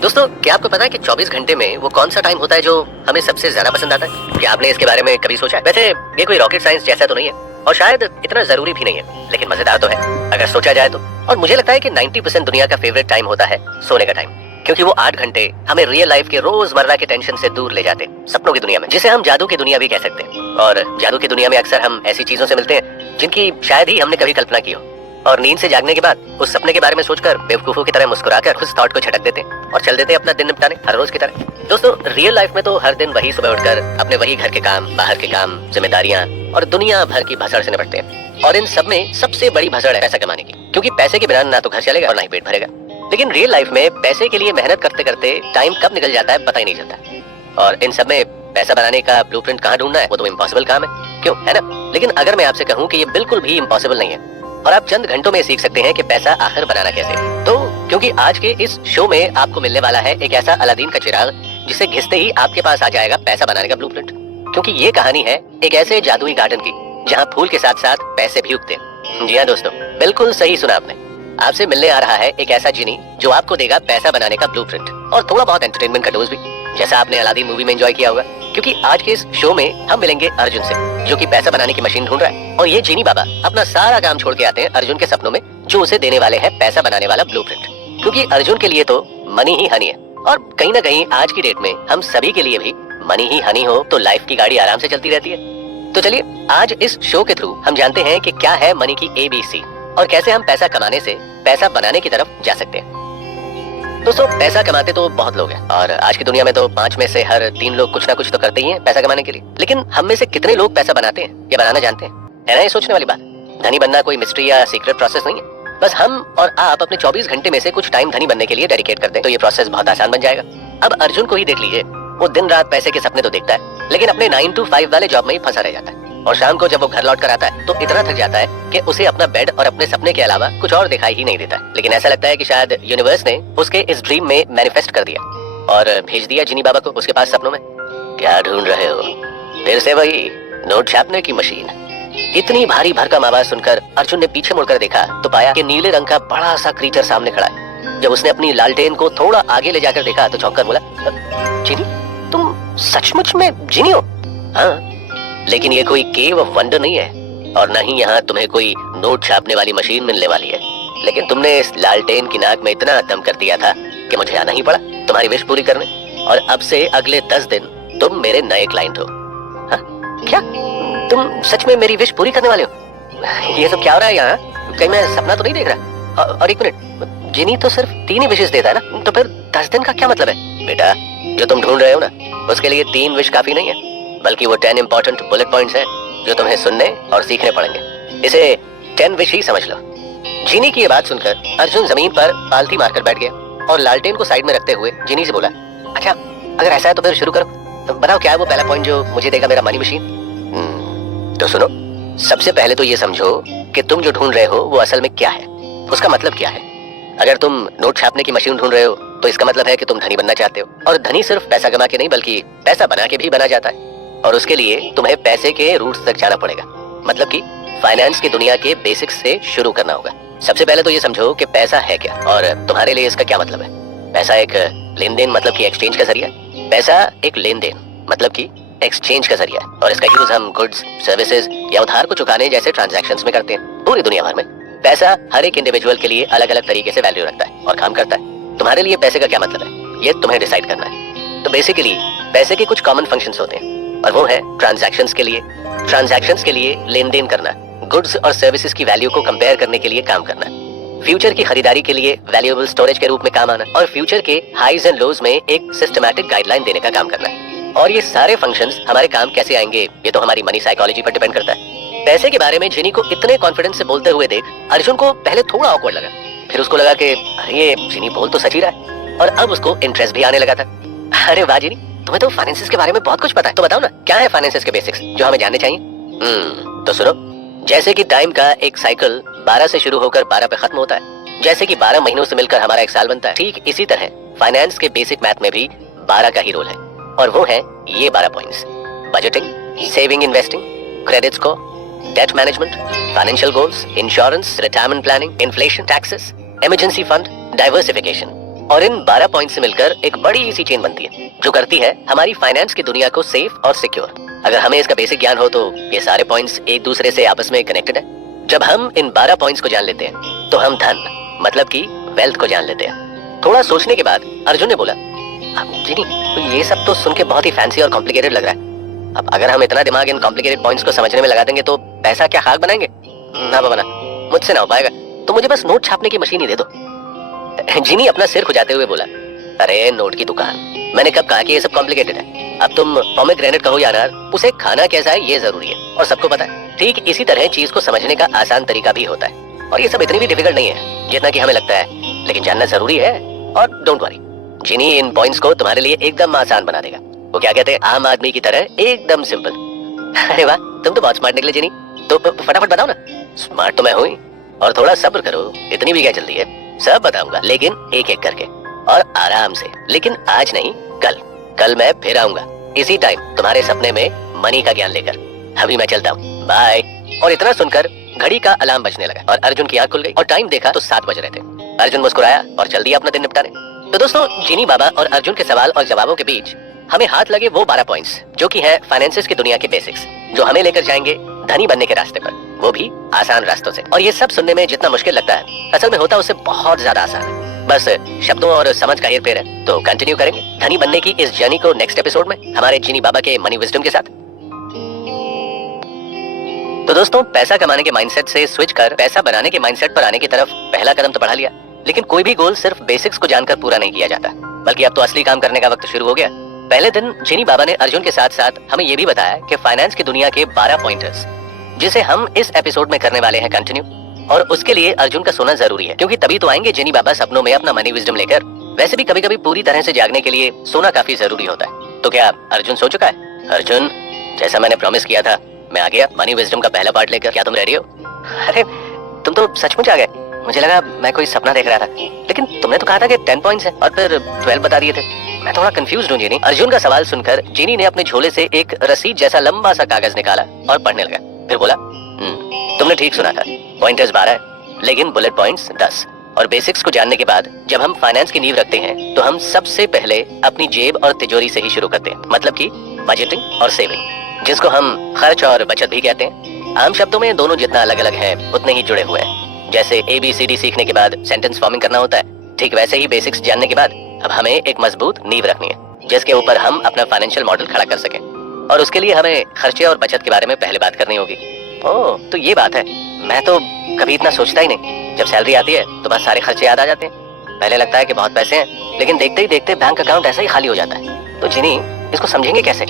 दोस्तों, क्या आपको पता है कि 24 घंटे में वो कौन सा टाइम होता है जो हमें सबसे ज्यादा पसंद आता है? क्या आपने इसके बारे में कभी सोचा है? वैसे ये कोई रॉकेट साइंस जैसा तो नहीं है और शायद इतना जरूरी भी नहीं है, लेकिन मजेदार तो है अगर सोचा जाए तो। और मुझे लगता है कि 90% दुनिया का फेवरेट टाइम होता है सोने का टाइम, क्योंकि वो 8 घंटे हमें रियल लाइफ के रोजमर्रा के टेंशन से दूर ले जाते हैं, सपनों की दुनिया में, जिसे हम जादू की दुनिया भी कह सकते हैं। और जादू की दुनिया में अक्सर हम ऐसी चीजों से मिलते हैं जिनकी शायद ही हमने कभी कल्पना की हो, और नींद से जागने के बाद उस सपने के बारे में सोचकर बेवकूफों की तरह मुस्कुराकर उस थॉट को झटक देते हैं और चल देते हैं अपना दिन निपटाने हर रोज की तरह। दोस्तों, रियल लाइफ में तो हर दिन वही सुबह उठकर अपने वही घर के काम, बाहर के काम, जिम्मेदारियां और दुनिया भर की भसड़ से निपटते हैं। और इन सब में सबसे बड़ी भसड़ है पैसा कमाने की, क्योंकि पैसे के बिना ना तो घर चलेगा और ना ही पेट भरेगा। लेकिन रियल लाइफ में पैसे के लिए मेहनत करते करते टाइम कब निकल जाता है पता ही नहीं चलता। और इन सब में पैसा बनाने का ब्लूप्रिंट कहाँ ढूंढना है, वो तो इम्पॉसिबल काम है, क्यों, है ना? लेकिन अगर मैं आपसे कहूँ कि ये बिल्कुल भी इम्पॉसिबल नहीं है और आप चंद घंटों में सीख सकते हैं कि पैसा आखिर बनाना कैसे, तो क्योंकि आज के इस शो में आपको मिलने वाला है एक ऐसा अलादीन का चिराग जिसे घिसते ही आपके पास आ जाएगा पैसा बनाने का ब्लूप्रिंट। क्योंकि ये कहानी है एक ऐसे जादुई गार्डन की जहाँ फूल के साथ साथ पैसे भी उगते हैं। जी हाँ दोस्तों, बिल्कुल सही सुना आपने। आपसे मिलने आ रहा है एक ऐसा जिनी जो आपको देगा पैसा बनाने का ब्लूप्रिंट और थोड़ा बहुत एंटरटेनमेंट का डोज भी, जैसा आपने अलादीन मूवी में एंजॉय किया होगा। क्योंकि आज के इस शो में हम मिलेंगे अर्जुन से, जो कि पैसा बनाने की मशीन ढूंढ रहा है, और ये जिनी बाबा अपना सारा काम छोड़ के आते हैं अर्जुन के सपनों में, जो उसे देने वाले हैं पैसा बनाने वाला ब्लूप्रिंट। क्योंकि अर्जुन के लिए तो मनी ही हनी है, और कहीं ना कहीं आज की डेट में हम सभी के लिए भी मनी ही हनी हो तो लाइफ की गाड़ी आराम से चलती रहती है। तो चलिए आज इस शो के थ्रू हम जानते हैं कि क्या है मनी की ABC और कैसे हम पैसा कमाने से पैसा बनाने की तरफ जा सकते हैं। दोस्तों, पैसा कमाते तो बहुत लोग हैं, और आज की दुनिया में तो 5 में से हर 3 लोग कुछ ना कुछ तो करते ही हैं पैसा कमाने के लिए। लेकिन हम में से कितने लोग पैसा बनाते हैं या बनाना जानते हैं, है ना? ये सोचने वाली बात। धनी बनना कोई मिस्ट्री या सीक्रेट प्रोसेस नहीं है। बस हम और आप अपने 24 घंटे में से कुछ टाइम धनी बनने के लिए डेडिकेट कर दें तो ये प्रोसेस बहुत आसान बन जाएगा। अब अर्जुन को ही देख लीजिए, वो दिन रात पैसे के सपने तो देखता है, लेकिन अपने 9 to 5 वाले जॉब में ही फंसा रह जाता है। और शाम को जब वो घर लौट कर आता है तो इतना थक जाता है कि उसे अपना बेड और अपने सपने के अलावा कुछ और दिखाई ही नहीं देता है। लेकिन ऐसा लगता है कि शायद यूनिवर्स ने उसके इस ड्रीम में मैनिफेस्ट कर दिया और भेज दिया जिनी बाबा को उसके पास सपनों में। क्या ढूंढ रहे हो? फिर से वही नोट छापने की मशीन। इतनी भारी भरकम आवाज सुनकर अर्जुन ने पीछे मुड़कर देखा तो पाया कि नीले रंग का बड़ा सा क्रीचर सामने खड़ा है। जब उसने अपनी लालटेन को थोड़ा आगे ले जाकर देखा तो चौंक कर बोला, जिनी, तुम सचमुच में जिनी हो? हाँ, लेकिन ये कोई केव ऑफ वंडर नहीं है और न ही यहाँ तुम्हें कोई नोट छापने वाली मशीन मिलने वाली है। लेकिन तुमने इस लालटेन की नाक में इतना दम कर दिया था कि मुझे आना ही पड़ा तुम्हारी विश पूरी करने, और अब से अगले 10 दिन तुम मेरे नए क्लाइंट हो। हाँ? क्या तुम सच में मेरी विश पूरी करने वाले हो? ये सब क्या हो रहा है यहाँ? कहीं मैं सपना तो नहीं देख रहा? और एक मिनट, जिनी तो सिर्फ 3 ही विशेष देता है ना, तो फिर 10 दिन का क्या मतलब है? बेटा, जो तुम ढूंढ रहे हो ना, उसके लिए 3 विश काफी नहीं है, बल्कि वो 10 इंपॉर्टेंट बुलेट पॉइंट्स हैं जो तुम्हें सुनने और सीखने पड़ेंगे। इसे 10 विश ही समझ लो। जिनी की ये बात सुनकर अर्जुन जमीन पर पालथी मारकर बैठ गया और लालटेन को साइड में रखते हुए जिनी से बोला, अच्छा, अगर ऐसा है तो फिर शुरू करो। तो बताओ क्या है वो पहला पॉइंट जो मुझे देगा मेरा मनी मशीन? तो सुनो, सबसे पहले तो ये समझो कि तुम जो ढूंढ रहे हो वो असल में क्या है, उसका मतलब क्या है। अगर तुम नोट छापने की मशीन ढूंढ रहे हो तो इसका मतलब है कि तुम धनी बनना चाहते हो, और धनी सिर्फ पैसा कमा के नहीं बल्कि पैसा बना के भी बना जाता है, और उसके लिए तुम्हें पैसे के रूट्स तक जाना पड़ेगा। मतलब कि फाइनेंस की दुनिया के बेसिक्स से शुरू करना होगा। सबसे पहले तो ये समझो कि पैसा है क्या और तुम्हारे लिए इसका क्या मतलब है। पैसा एक लेन देन मतलब कि एक्सचेंज का जरिया। पैसा एक लेन देन मतलब कि एक्सचेंज का जरिया, और इसका यूज हम गुड्स, सर्विसेज या उधार को चुकाने जैसे ट्रांजैक्शंस में करते हैं। पूरी दुनिया भर में पैसा हर एक इंडिविजुअल के लिए अलग अलग तरीके से वैल्यू रखता है और काम करता है। तुम्हारे लिए पैसे का क्या मतलब है ये तुम्हें डिसाइड करना है। तो बेसिकली पैसे के कुछ कॉमन फंक्शंस होते हैं, और वो है ट्रांजैक्शंस के लिए लेन देन करना, गुड्स और सर्विसेज की वैल्यू को कंपेयर करने के लिए काम करना, फ्यूचर की खरीदारी के लिए वैल्यूएबल स्टोरेज के रूप में काम आना, और फ्यूचर के हाईज एंड लोज में एक सिस्टमैटिक गाइडलाइन देने का काम करना। और ये सारे फंक्शंस हमारे काम कैसे आएंगे ये तो हमारी मनी साइकोलॉजी पर डिपेंड करता है। पैसे के बारे में जिनी को इतने कॉन्फिडेंस से बोलते हुए देख अर्जुन को पहले थोड़ा ऑकवर्ड लगा, फिर उसको लगा कि अरे ये जिनी बोल तो सच ही रहा है, और अब उसको इंटरेस्ट भी आने लगा था। अरे वाह जिनी, तुम्हें तो फाइनेंसेस के बारे में बहुत कुछ पता है, तो बताओ ना क्या है फाइनेंसेस के बेसिक्स जो हमें जानने चाहिए। तो सुनो, जैसे कि टाइम का एक साइकिल 12 से शुरू होकर 12 पे खत्म होता है, जैसे कि 12 महीनों से मिलकर हमारा एक साल बनता है, ठीक इसी तरह फाइनेंस के बेसिक मैथ में भी 12 का ही रोल है, और वो है ये 12 points: budgeting, saving, investing, credit score, debt management, financial goals, insurance, retirement planning, inflation, taxes, emergency fund, diversification, और इन 12 पॉइंट से मिलकर एक बड़ी सी चेन बनती है जो करती है हमारी फाइनेंस की दुनिया को सेफ और सिक्योर। अगर हमें इसका बेसिक ज्ञान हो तो ये सारे पॉइंट्स एक दूसरे से आपस में कनेक्टेड है। जब हम इन 12 पॉइंट्स को जान लेते हैं तो हम धन मतलब कि वेल्थ को जान लेते हैं। थोड़ा सोचने के बाद अर्जुन ने बोला, जीनी तो ये सब तो सुन के बहुत ही फैंसी और कॉम्प्लिकेटेड लग रहा है। अब अगर हम इतना दिमाग इन कॉम्प्लिकेटेड पॉइंट्स को समझने में लगा देंगे तो पैसा क्या खाक बनाएंगे? ना बाबा ना, मुझसे ना हो पाएगा। तो मुझे बस नोट छापने की मशीन ही दे दो। जीनी अपना सिर खुजाते हुए बोला, अरे नोट की दुकान, मैंने कब कहा कि ये सब कॉम्प्लिकेटेड है। अब तुम पोमेग्रेनेट कहो या अनार, उसे खाना कैसा है ये जरूरी है और सबको पता है। ठीक इसी तरह चीज को समझने का आसान तरीका भी होता है और ये सब इतनी भी डिफिकल्ट नहीं है जितना कि हमें लगता है, लेकिन जानना जरूरी है। और डोंट वरी, जीनी इन पॉइंट्स को तुम्हारे लिए एकदम आसान बना देगा। वो क्या कहते हैं, आम आदमी की तरह एकदम सिंपल। अरे वाह, तुम तो बहुत स्मार्ट निकले जीनी। तो फटाफट बताओ ना। स्मार्ट तो मैं हूँ, और थोड़ा सब्र करो, इतनी भी क्या जल्दी है। सब बताऊंगा, लेकिन एक एक करके और आराम से। लेकिन आज नहीं, कल मैं फिर आऊंगा इसी टाइम तुम्हारे सपने में मनी का ज्ञान लेकर। अभी मैं चलता हूँ, बाय। और इतना सुनकर घड़ी का अलार्म बजने लगा और अर्जुन की आंख खुल गई और टाइम देखा तो 7 बज रहे थे। अर्जुन मुस्कुराया और चल दिया अपना दिन निपटाने। तो दोस्तों, जीनी बाबा और अर्जुन के सवाल और जवाबों के बीच हमें हाथ लगे वो 12 पॉइंट्स जो कि है फाइनेंसिस की दुनिया के बेसिक्स, जो हमें लेकर जाएंगे धनी बनने के रास्ते पर, वो भी आसान रास्तों से। और ये सब सुनने में जितना मुश्किल लगता है, असल में होता उससे बहुत ज्यादा आसान है। बस शब्दों और समझ का हेरफेर है। तो कंटिन्यू करेंगे धनी बनने की इस जर्नी को नेक्स्ट एपिसोड में हमारे जीनी बाबा के मनी विजडम के साथ। तो दोस्तों, पैसा कमाने के माइंडसेट से स्विच कर पैसा बनाने के माइंडसेट पर आने की तरफ पहला कदम तो बढ़ा लिया, लेकिन कोई भी गोल सिर्फ बेसिक्स को जानकर पूरा नहीं किया जाता, बल्कि अब तो असली काम करने का वक्त शुरू हो गया। पहले दिन जीनी बाबा ने अर्जुन के साथ साथ हमें यह भी बताया कि फाइनेंस की दुनिया के 12 पॉइंटर्स, जिसे हम इस एपिसोड में करने वाले हैं कंटिन्यू। और उसके लिए अर्जुन का सोना जरूरी है, क्योंकि तभी तो आएंगे जीनी बाबा सपनों में अपना मनी विजडम लेकर। वैसे भी कभी कभी पूरी तरह से जागने के लिए सोना काफी जरूरी होता है। तो क्या अर्जुन सो चुका है? अर्जुन, जैसा मैंने प्रॉमिस किया था, मैं आ गया मनी विजडम का पहला पार्ट लेकर। क्या तुम रेडी हो? अरे तुम तो सचमुच आ गए। मुझे लगा मैं कोई सपना देख रहा था, लेकिन तुमने तो कहा था कि 10 पॉइंट्स है और फिर 12 बता दिए थे। मैं थोड़ा कंफ्यूज हूँ जीनी। अर्जुन का सवाल सुनकर जीनी ने अपने झोले से एक रसीद जैसा लंबा सा कागज निकाला और पढ़ने लगा। फिर बोला, तुमने ठीक सुना था, पॉइंटर्स 12 है, लेकिन बुलेट पॉइंट्स 10। और बेसिक्स को जानने के बाद जब हम फाइनेंस की नींव रखते हैं तो हम सबसे पहले अपनी जेब और तिजोरी से ही शुरू करते हैं, मतलब कि बजटिंग और सेविंग, जिसको हम खर्च और बचत भी कहते हैं। आम शब्दों में दोनों जितना अलग अलग है उतने ही जुड़े हुए हैं। जैसे ABCD सीखने के बाद सेंटेंस फॉर्मिंग करना होता है, ठीक वैसे ही बेसिक्स जानने के बाद अब हमें एक मजबूत नींव रखनी है जिसके ऊपर हम अपना फाइनेंशियल मॉडल खड़ा कर सकें। और उसके लिए हमें खर्चे और बचत के बारे में पहले बात करनी होगी। ओह, तो ये बात है। मैं तो कभी इतना सोचता ही नहीं। जब सैलरी आती है तो बस सारे खर्चे याद आ जाते हैं। पहले लगता है कि बहुत पैसे हैं, लेकिन देखते ही देखते बैंक अकाउंट ऐसा ही खाली हो जाता है। तो जीनी, इसको समझेंगे कैसे?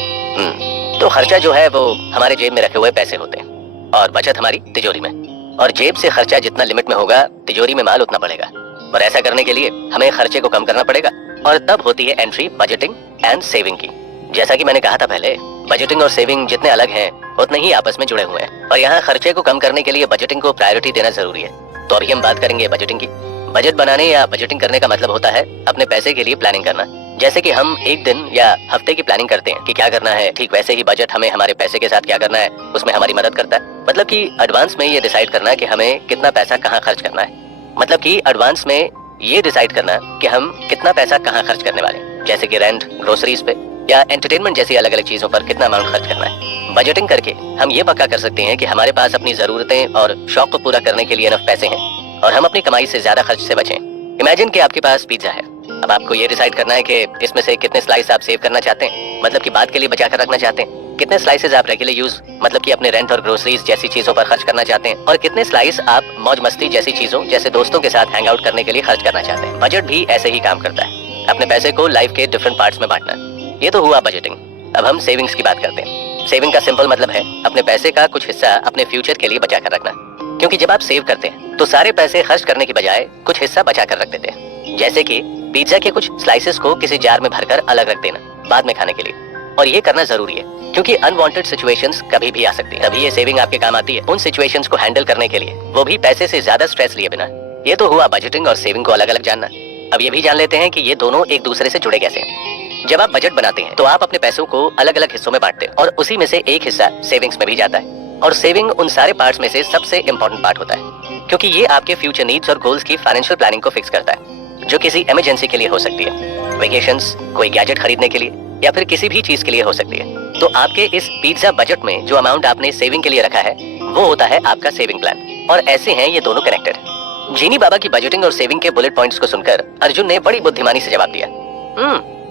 तो खर्चा जो है वो हमारे जेब में रखे हुए पैसे होते हैं और बचत हमारी तिजोरी में। और जेब से खर्चा जितना लिमिट में होगा, तिजोरी में माल उतना बढ़ेगा। और ऐसा करने के लिए हमें खर्चे को कम करना पड़ेगा, और तब होती है एंट्री बजटिंग एंड सेविंग की। जैसा कि मैंने कहा था पहले, बजटिंग और सेविंग जितने अलग हैं उतने ही आपस में जुड़े हुए हैं। और यहाँ खर्चे को कम करने के लिए बजटिंग को प्रायोरिटी देना जरूरी है। तो अभी हम बात करेंगे बजटिंग की। बजट बनाने या बजटिंग करने का मतलब होता है अपने पैसे के लिए प्लानिंग करना। जैसे कि हम एक दिन या हफ्ते की प्लानिंग करते हैं कि क्या करना है, ठीक वैसे ही बजट हमें हमारे पैसे के साथ क्या करना है उसमें हमारी मदद करता है। मतलब कि एडवांस में ये डिसाइड करना कि हमें कितना पैसा कहाँ खर्च करना है। मतलब कि एडवांस में ये डिसाइड करना कि हम कितना पैसा कहाँ खर्च करने वाले हैं, जैसे कि रेंट, ग्रोसरीज पे या एंटरटेनमेंट जैसी अलग अलग चीजों पर कितना अमाउंट खर्च करना है। बजटिंग करके हम ये पक्का कर सकते हैं कि हमारे पास अपनी जरूरतें और शौक को पूरा करने के लिए इनफ पैसे हैं और हम अपनी कमाई से ज्यादा खर्च से बचें। इमेजिन कि आपके पास पिज्जा है। अब आपको ये डिसाइड करना है कि इसमें से कितने स्लाइस आप सेव करना चाहते हैं, मतलब कि बाद के लिए बचा कर रखना चाहते हैं। कितने स्लाइसेस आप रेगुलर यूज, मतलब कि अपने रेंट और ग्रोसरीज जैसी चीजों पर खर्च करना चाहते हैं, और कितने स्लाइस आप मौज मस्ती जैसी चीजों जैसे दोस्तों के साथ हैंग आउट करने के लिए खर्च करना चाहते हैं। बजट भी ऐसे ही काम करता है, अपने पैसे को लाइफ के डिफरेंट पार्ट्स में बांटना। ये तो हुआ बजटिंग। अब हम सेविंग्स की बात करते हैं। सेविंग का सिंपल मतलब है अपने पैसे का कुछ हिस्सा अपने फ्यूचर के लिए बचा कर रखना। क्योंकि जब आप सेव करते हैं तो सारे पैसे खर्च करने की बजाय कुछ हिस्सा बचा कर रख देते हैं। जैसे कि पिज्जा के कुछ स्लाइसेस को किसी जार में भरकर अलग रख देना बाद में खाने के लिए। और ये करना जरूरी है क्योंकि अनवांटेड सिचुएशंस कभी भी आ सकती है। तभी ये सेविंग आपके काम आती है उन सिचुएशंस को हैंडल करने के लिए, वो भी पैसे से ज्यादा स्ट्रेस लिए बिना। ये तो हुआ बजटिंग और सेविंग को अलग अलग जानना। अब ये भी जान लेते हैं कि ये दोनों एक दूसरे से जुड़े कैसे हैं। जब आप बजट बनाते हैं तो आप अपने पैसों को अलग अलग हिस्सों में बांटते हैं और उसी में से एक हिस्सा सेविंग्स में भी जाता है। और सेविंग उन सारे पार्ट्स में से सबसे इंपॉर्टेंट पार्ट होता है क्योंकि ये आपके फ्यूचर नीड्स और गोल्स की फाइनेंशियल प्लानिंग को फिक्स करता है। जो किसी इमरजेंसी के लिए हो सकती है, वेकेशंस, कोई गैजेट खरीदने के लिए या फिर किसी भी चीज के लिए हो सकती है। तो आपके इस पिज्जा बजट में जो अमाउंट आपने सेविंग के लिए रखा है वो होता है आपका सेविंग प्लान। और ऐसे हैं ये दोनों कनेक्टेड। जीनी बाबा की बजटिंग और सेविंग के बुलेट पॉइंट्स को सुनकर अर्जुन ने बड़ी बुद्धिमानी से जवाब दिया।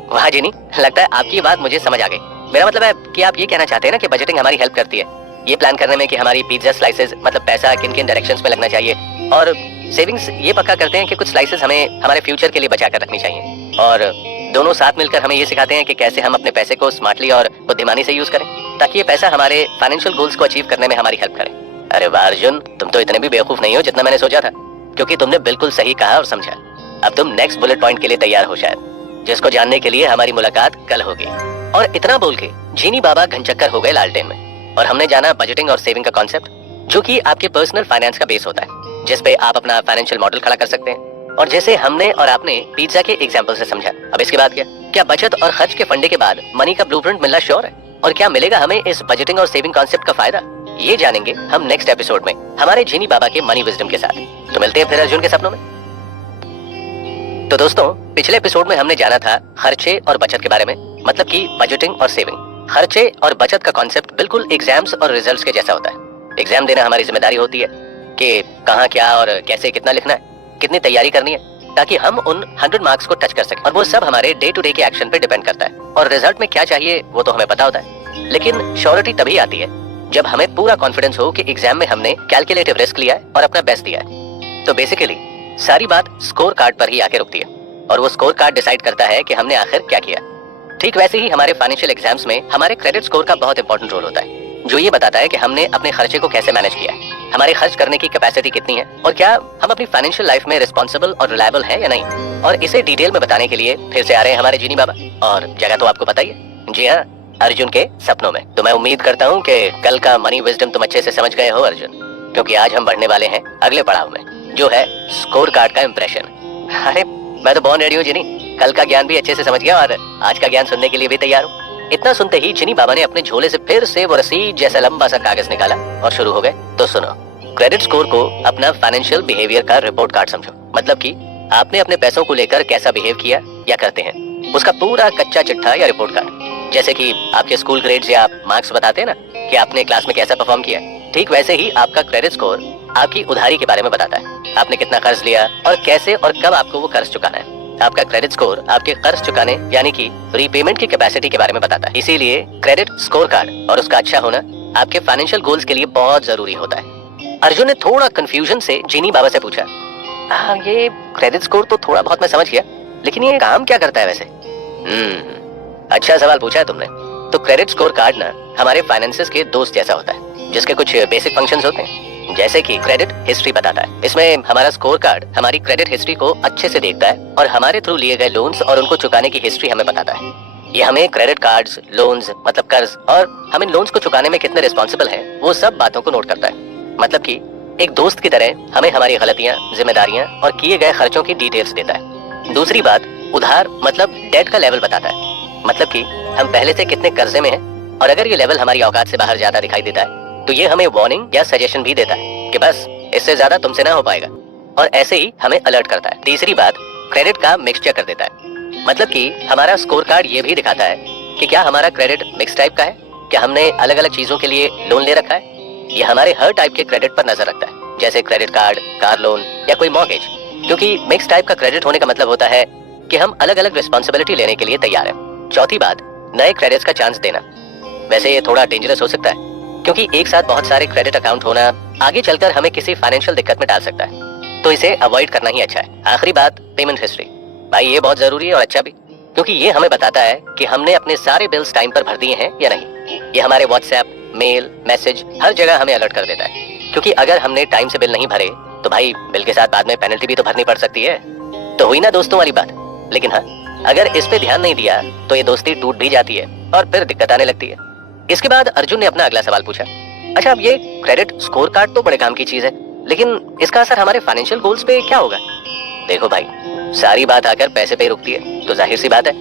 वाह जीनी, लगता है आपकी ये बात मुझे समझ आ गई। मेरा मतलब है कि आप ये कहना चाहते हैं ना कि बजटिंग हमारी हेल्प करती है ये प्लान करने में कि हमारी पिज्जा स्लाइसेस मतलब पैसा किन किन डायरेक्शंस में लगना चाहिए, और सेविंग्स ये पक्का करते हैं कि कुछ स्लाइसेस हमें हमारे फ्यूचर के लिए बचा कर रखनी चाहिए, और दोनों साथ मिलकर हमें ये सिखाते हैं कि कैसे हम अपने पैसे को स्मार्टली और बुद्धिमानी से यूज करें ताकि ये पैसा हमारे फाइनेंशियल गोल्स को अचीव करने में हमारी हेल्प करे। अरे वाह अर्जुन, तुम तो इतने भी बेवकूफ नहीं हो जितना मैंने सोचा था, क्योंकि तुमने बिल्कुल सही कहा और समझा। अब तुम नेक्स्ट बुलेट पॉइंट के लिए तैयार हो शायद, जिसको जानने के लिए हमारी मुलाकात कल होगी। और इतना बोल के जीनी बाबा घनचक्कर हो गए लालटेन में, और हमने जाना बजटिंग और सेविंग का कॉन्सेप्ट, जो कि आपके पर्सनल फाइनेंस का बेस होता है, जिस पे आप अपना फाइनेंशियल मॉडल खड़ा कर सकते हैं, और जैसे हमने और आपने पिज्जा के एग्जांपल से समझा। अब इसके बाद क्या बचत और खर्च के फंडे के बाद मनी का ब्लूप्रिंट मिलना श्योर है? और क्या मिलेगा हमें इस बजटिंग और सेविंग कॉन्सेप्ट का फायदा? ये जानेंगे हम नेक्स्ट एपिसोड में हमारे जीनी बाबा के मनी विजडम के साथ। तो मिलते हैं फिर अर्जुन के सपनों में। तो दोस्तों, पिछले एपिसोड में हमने जाना था खर्चे और बचत के बारे में, मतलब कि बजटिंग और सेविंग। खर्चे और बचत का कॉन्सेप्ट बिल्कुल एग्जाम्स और रिजल्ट्स के जैसा होता है। एग्जाम देना हमारी जिम्मेदारी होती है कि कहाँ क्या और कैसे कितना लिखना है, कितनी तैयारी करनी है, ताकि हम उन 100 मार्क्स को टच कर सकें। और वो सब हमारे डे टू डे के एक्शन पे डिपेंड करता है, और रिजल्ट में क्या चाहिए वो तो हमें पता होता है, लेकिन श्योरिटी तभी आती है जब हमें पूरा कॉन्फिडेंस हो कि एग्जाम में हमने कैलकुलेटिव रिस्क लिया है और अपना बेस्ट दिया है। तो बेसिकली सारी बात स्कोर कार्ड पर ही आके रुकती है, और वो स्कोर कार्ड डिसाइड करता है कि हमने आखिर क्या किया। ठीक वैसे ही हमारे फाइनेंशियल एग्जाम्स में हमारे क्रेडिट स्कोर का बहुत इंपॉर्टेंट रोल होता है, जो ये बताता है कि हमने अपने खर्चे को कैसे मैनेज किया है, हमारे खर्च करने की कैपेसिटी कितनी है, और क्या हम अपनी फाइनेंशियल लाइफ में रिस्पॉन्सिबल और रिलायबल है या नहीं। और इसे डिटेल में बताने के लिए फिर से आ रहे हैं हमारे जीनी बाबा, और जगह तो आपको पता ही है, जी हाँ, अर्जुन के सपनों में। तो मैं उम्मीद करता हूँ कि कल का मनी विजडम तुम अच्छे से समझ गए हो अर्जुन, क्योंकि आज हम बढ़ने वाले हैं अगले पड़ाव में, जो है स्कोर कार्ड का इंप्रेशन। अरे मैं तो बहुत रेडी हूँ जिनी, कल का ज्ञान भी अच्छे से समझ गया और आज का ज्ञान सुनने के लिए भी तैयार हूँ। इतना सुनते ही जिनी बाबा ने अपने झोले से फिर से वो रसीद जैसा लंबा सा कागज निकाला और शुरू हो गए। तो सुनो, क्रेडिट स्कोर को अपना फाइनेंशियल बिहेवियर का रिपोर्ट कार्ड समझो, मतलब कि आपने अपने पैसों को लेकर कैसा बिहेव किया या करते हैं, उसका पूरा कच्चा चिट्ठा या रिपोर्ट कार्ड। जैसे कि आपके स्कूल ग्रेड्स या मार्क्स बताते हैं ना कि आपने क्लास में कैसा परफॉर्म किया, ठीक वैसे ही आपका क्रेडिट स्कोर आपकी उधारी के बारे में बताता है, आपने कितना कर्ज लिया और कैसे और कब आपको वो कर्ज चुकाना है। आपका क्रेडिट स्कोर आपके कर्ज चुकाने यानी कि रीपेमेंट की कैपेसिटी के बारे में बताता है। इसीलिए क्रेडिट स्कोर कार्ड और उसका अच्छा होना आपके फाइनेंशियल गोल्स के लिए बहुत जरूरी होता है। अर्जुन ने थोड़ा कंफ्यूजन से जीनी बाबा से पूछा, हाँ ये क्रेडिट स्कोर तो थोड़ा बहुत मैं समझ गया, लेकिन ये काम क्या करता है वैसे? अच्छा सवाल पूछा है तुमने। तो क्रेडिट स्कोर कार्ड ना हमारे फाइनेंसेस के दोस्त जैसा होता है, जिसके कुछ बेसिक फंक्शंस होते हैं, जैसे कि क्रेडिट हिस्ट्री बताता है। इसमें हमारा स्कोर कार्ड हमारी क्रेडिट हिस्ट्री को अच्छे से देखता है और हमारे थ्रू लिए गए लोन्स और उनको चुकाने की हिस्ट्री हमें बताता है। ये हमें क्रेडिट कार्ड्स, लोन्स मतलब कर्ज, और हम इन लोन्स को चुकाने में कितने रिस्पॉन्सिबल हैं, वो सब बातों को नोट करता है। मतलब कि एक दोस्त की तरह हमें हमारी गलतियां, जिम्मेदारियां और किए गए खर्चों की डिटेल्स देता है। दूसरी बात, उधार मतलब डेट का लेवल बताता है, मतलब कि हम पहले से कितने कर्जे में हैं, और अगर ये लेवल हमारी औकात से बाहर ज्यादा दिखाई देता है तो ये हमें वार्निंग या सजेशन भी देता है कि बस इससे ज्यादा तुमसे ना हो पाएगा, और ऐसे ही हमें अलर्ट करता है। तीसरी बात, क्रेडिट का मिक्सचर कर देता है, मतलब कि हमारा स्कोर कार्ड ये भी दिखाता है कि क्या हमारा क्रेडिट मिक्स टाइप का है, क्या हमने अलग अलग चीजों के लिए लोन ले रखा है। ये हमारे हर टाइप के क्रेडिट पर नजर रखता है, जैसे क्रेडिट कार्ड, कार लोन या कोई मॉर्गेज, क्योंकि मिक्स टाइप का क्रेडिट होने का मतलब होता है कि हम अलग अलग रिस्पॉन्सिबिलिटी लेने के लिए तैयार हैं। चौथी बात, नए क्रेडिट्स का चांस देना। वैसे ये थोड़ा डेंजरस हो सकता है, क्योंकि एक साथ बहुत सारे क्रेडिट अकाउंट होना आगे चलकर हमें किसी फाइनेंशियल दिक्कत में डाल सकता है, तो इसे अवॉइड करना ही अच्छा है। आखिरी बात, पेमेंट हिस्ट्री। भाई ये बहुत जरूरी है और अच्छा भी, क्योंकि ये हमें बताता है कि हमने अपने सारे बिल्स टाइम पर भर दिए हैं या नहीं। ये हमारे व्हाट्सएप, मेल, मैसेज हर जगह हमें अलर्ट कर देता है, क्योंकि अगर हमने टाइम से बिल नहीं भरे तो भाई बिल के साथ बाद में पेनल्टी भी तो भरनी पड़ सकती है। तो हुई ना दोस्तों वाली बात। लेकिन हाँ, अगर इस पे ध्यान नहीं दिया तो ये दोस्ती टूट भी जाती है और फिर दिक्कत आने लगती है। इसके बाद अर्जुन ने अपना अगला सवाल पूछा, अच्छा अब ये क्रेडिट स्कोर कार्ड तो बड़े काम की चीज है, लेकिन इसका असर हमारे फाइनेंशियल गोल्स पे क्या होगा? देखो भाई, सारी बात आकर पैसे पे रुकती है, तो जाहिर सी बात है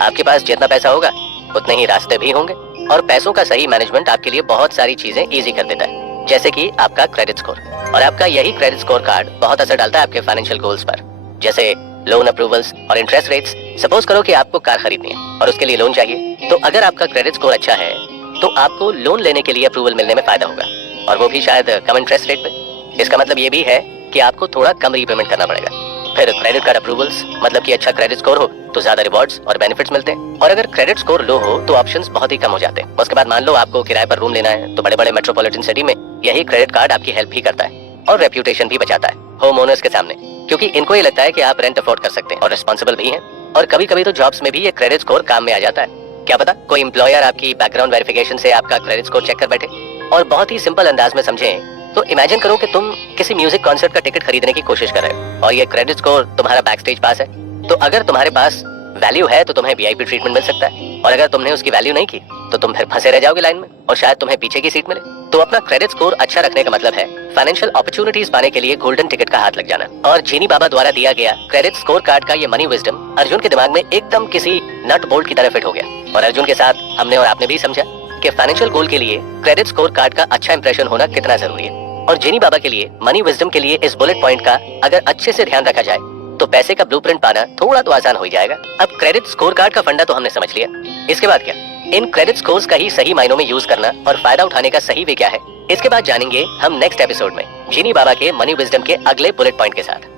आपके पास जितना पैसा होगा उतने ही रास्ते भी होंगे, और पैसों का सही मैनेजमेंट आपके लिए बहुत सारी चीजें इजी कर देता है, जैसे कि आपका क्रेडिट स्कोर। और आपका यही क्रेडिट स्कोर कार्ड बहुत असर डालता है आपके फाइनेंशियल गोल्स पर, जैसे लोन अप्रूवल्स और इंटरेस्ट रेट्स। सपोज करो कि आपको कार खरीदनी है और उसके लिए लोन चाहिए, तो अगर आपका क्रेडिट स्कोर अच्छा है तो आपको लोन लेने के लिए अप्रूवल मिलने में फायदा होगा, और वो भी शायद कम इंटरेस्ट रेट पे। इसका मतलब ये भी है कि आपको थोड़ा कम रीपेमेंट करना पड़ेगा। फिर क्रेडिट कार्ड अप्रूवल्स, मतलब कि अच्छा क्रेडिट स्कोर हो तो ज्यादा रिवॉर्ड्स और बेनिफिट्स मिलते हैं, और अगर क्रेडिट स्कोर लो हो तो ऑप्शंस बहुत ही कम हो जाते हैं। उसके बाद मान लो आपको किराए पर रूम लेना है, तो बड़े बड़े मेट्रोपॉलिटन सिटी में यही क्रेडिट कार्ड आपकी हेल्प भी करता है और रेप्यूटेशन भी बचाता है होम ओनर्स के सामने, क्योंकि इनको ये लगता है कि आप रेंट अफोर्ड कर सकते हैं और रिस्पॉन्सिबल भी हैं। और कभी कभी तो जॉब्स में भी ये क्रेडिट स्कोर काम में आ जाता है। क्या पता कोई एम्प्लॉयर आपकी बैकग्राउंड वेरिफिकेशन से आपका क्रेडिट स्कोर चेक कर बैठे। और बहुत ही सिंपल अंदाज में समझें तो इमेजिन करो कि तुम किसी म्यूजिक कॉन्सर्ट का टिकट खरीदने की कोशिश कर रहे हो और ये क्रेडिट स्कोर तुम्हारा बैक स्टेज पास है। तो अगर तुम्हारे पास वैल्यू है तो तुम्हें वीआईपी ट्रीटमेंट मिल सकता है, और अगर तुमने उसकी वैल्यू नहीं की तो तुम फिर फंसे रह जाओगे लाइन में और शायद तुम्हें पीछे की सीट मिले। तो अपना क्रेडिट स्कोर अच्छा रखने का मतलब है फाइनेंशियल अपॉर्चुनिटीज पाने के लिए गोल्डन टिकट का हाथ लग जाना। और जीनी बाबा द्वारा दिया गया क्रेडिट स्कोर कार्ड का ये मनी विजडम अर्जुन के दिमाग में एकदम किसी नट बोल्ट की तरह फिट हो गया, और अर्जुन के साथ हमने और आपने भी समझा कि फाइनेंशियल गोल के लिए क्रेडिट स्कोर कार्ड का अच्छा इंप्रेशन होना कितना जरूरी है। और जेनी बाबा के लिए मनी विजडम के लिए इस बुलेट पॉइंट का अगर अच्छे से ध्यान रखा जाए तो पैसे का ब्लूप्रिंट पाना थोड़ा तो आसान हो जाएगा। अब क्रेडिट स्कोर कार्ड का फंडा तो हमने समझ लिया, इसके बाद क्या? इन क्रेडिट स्कोर्स का ही सही मायनों में यूज करना और फायदा उठाने का सही वे क्या है, इसके बाद जानेंगे हम नेक्स्ट एपिसोड में जेनी बाबा के मनी विजडम के अगले बुलेट पॉइंट के साथ।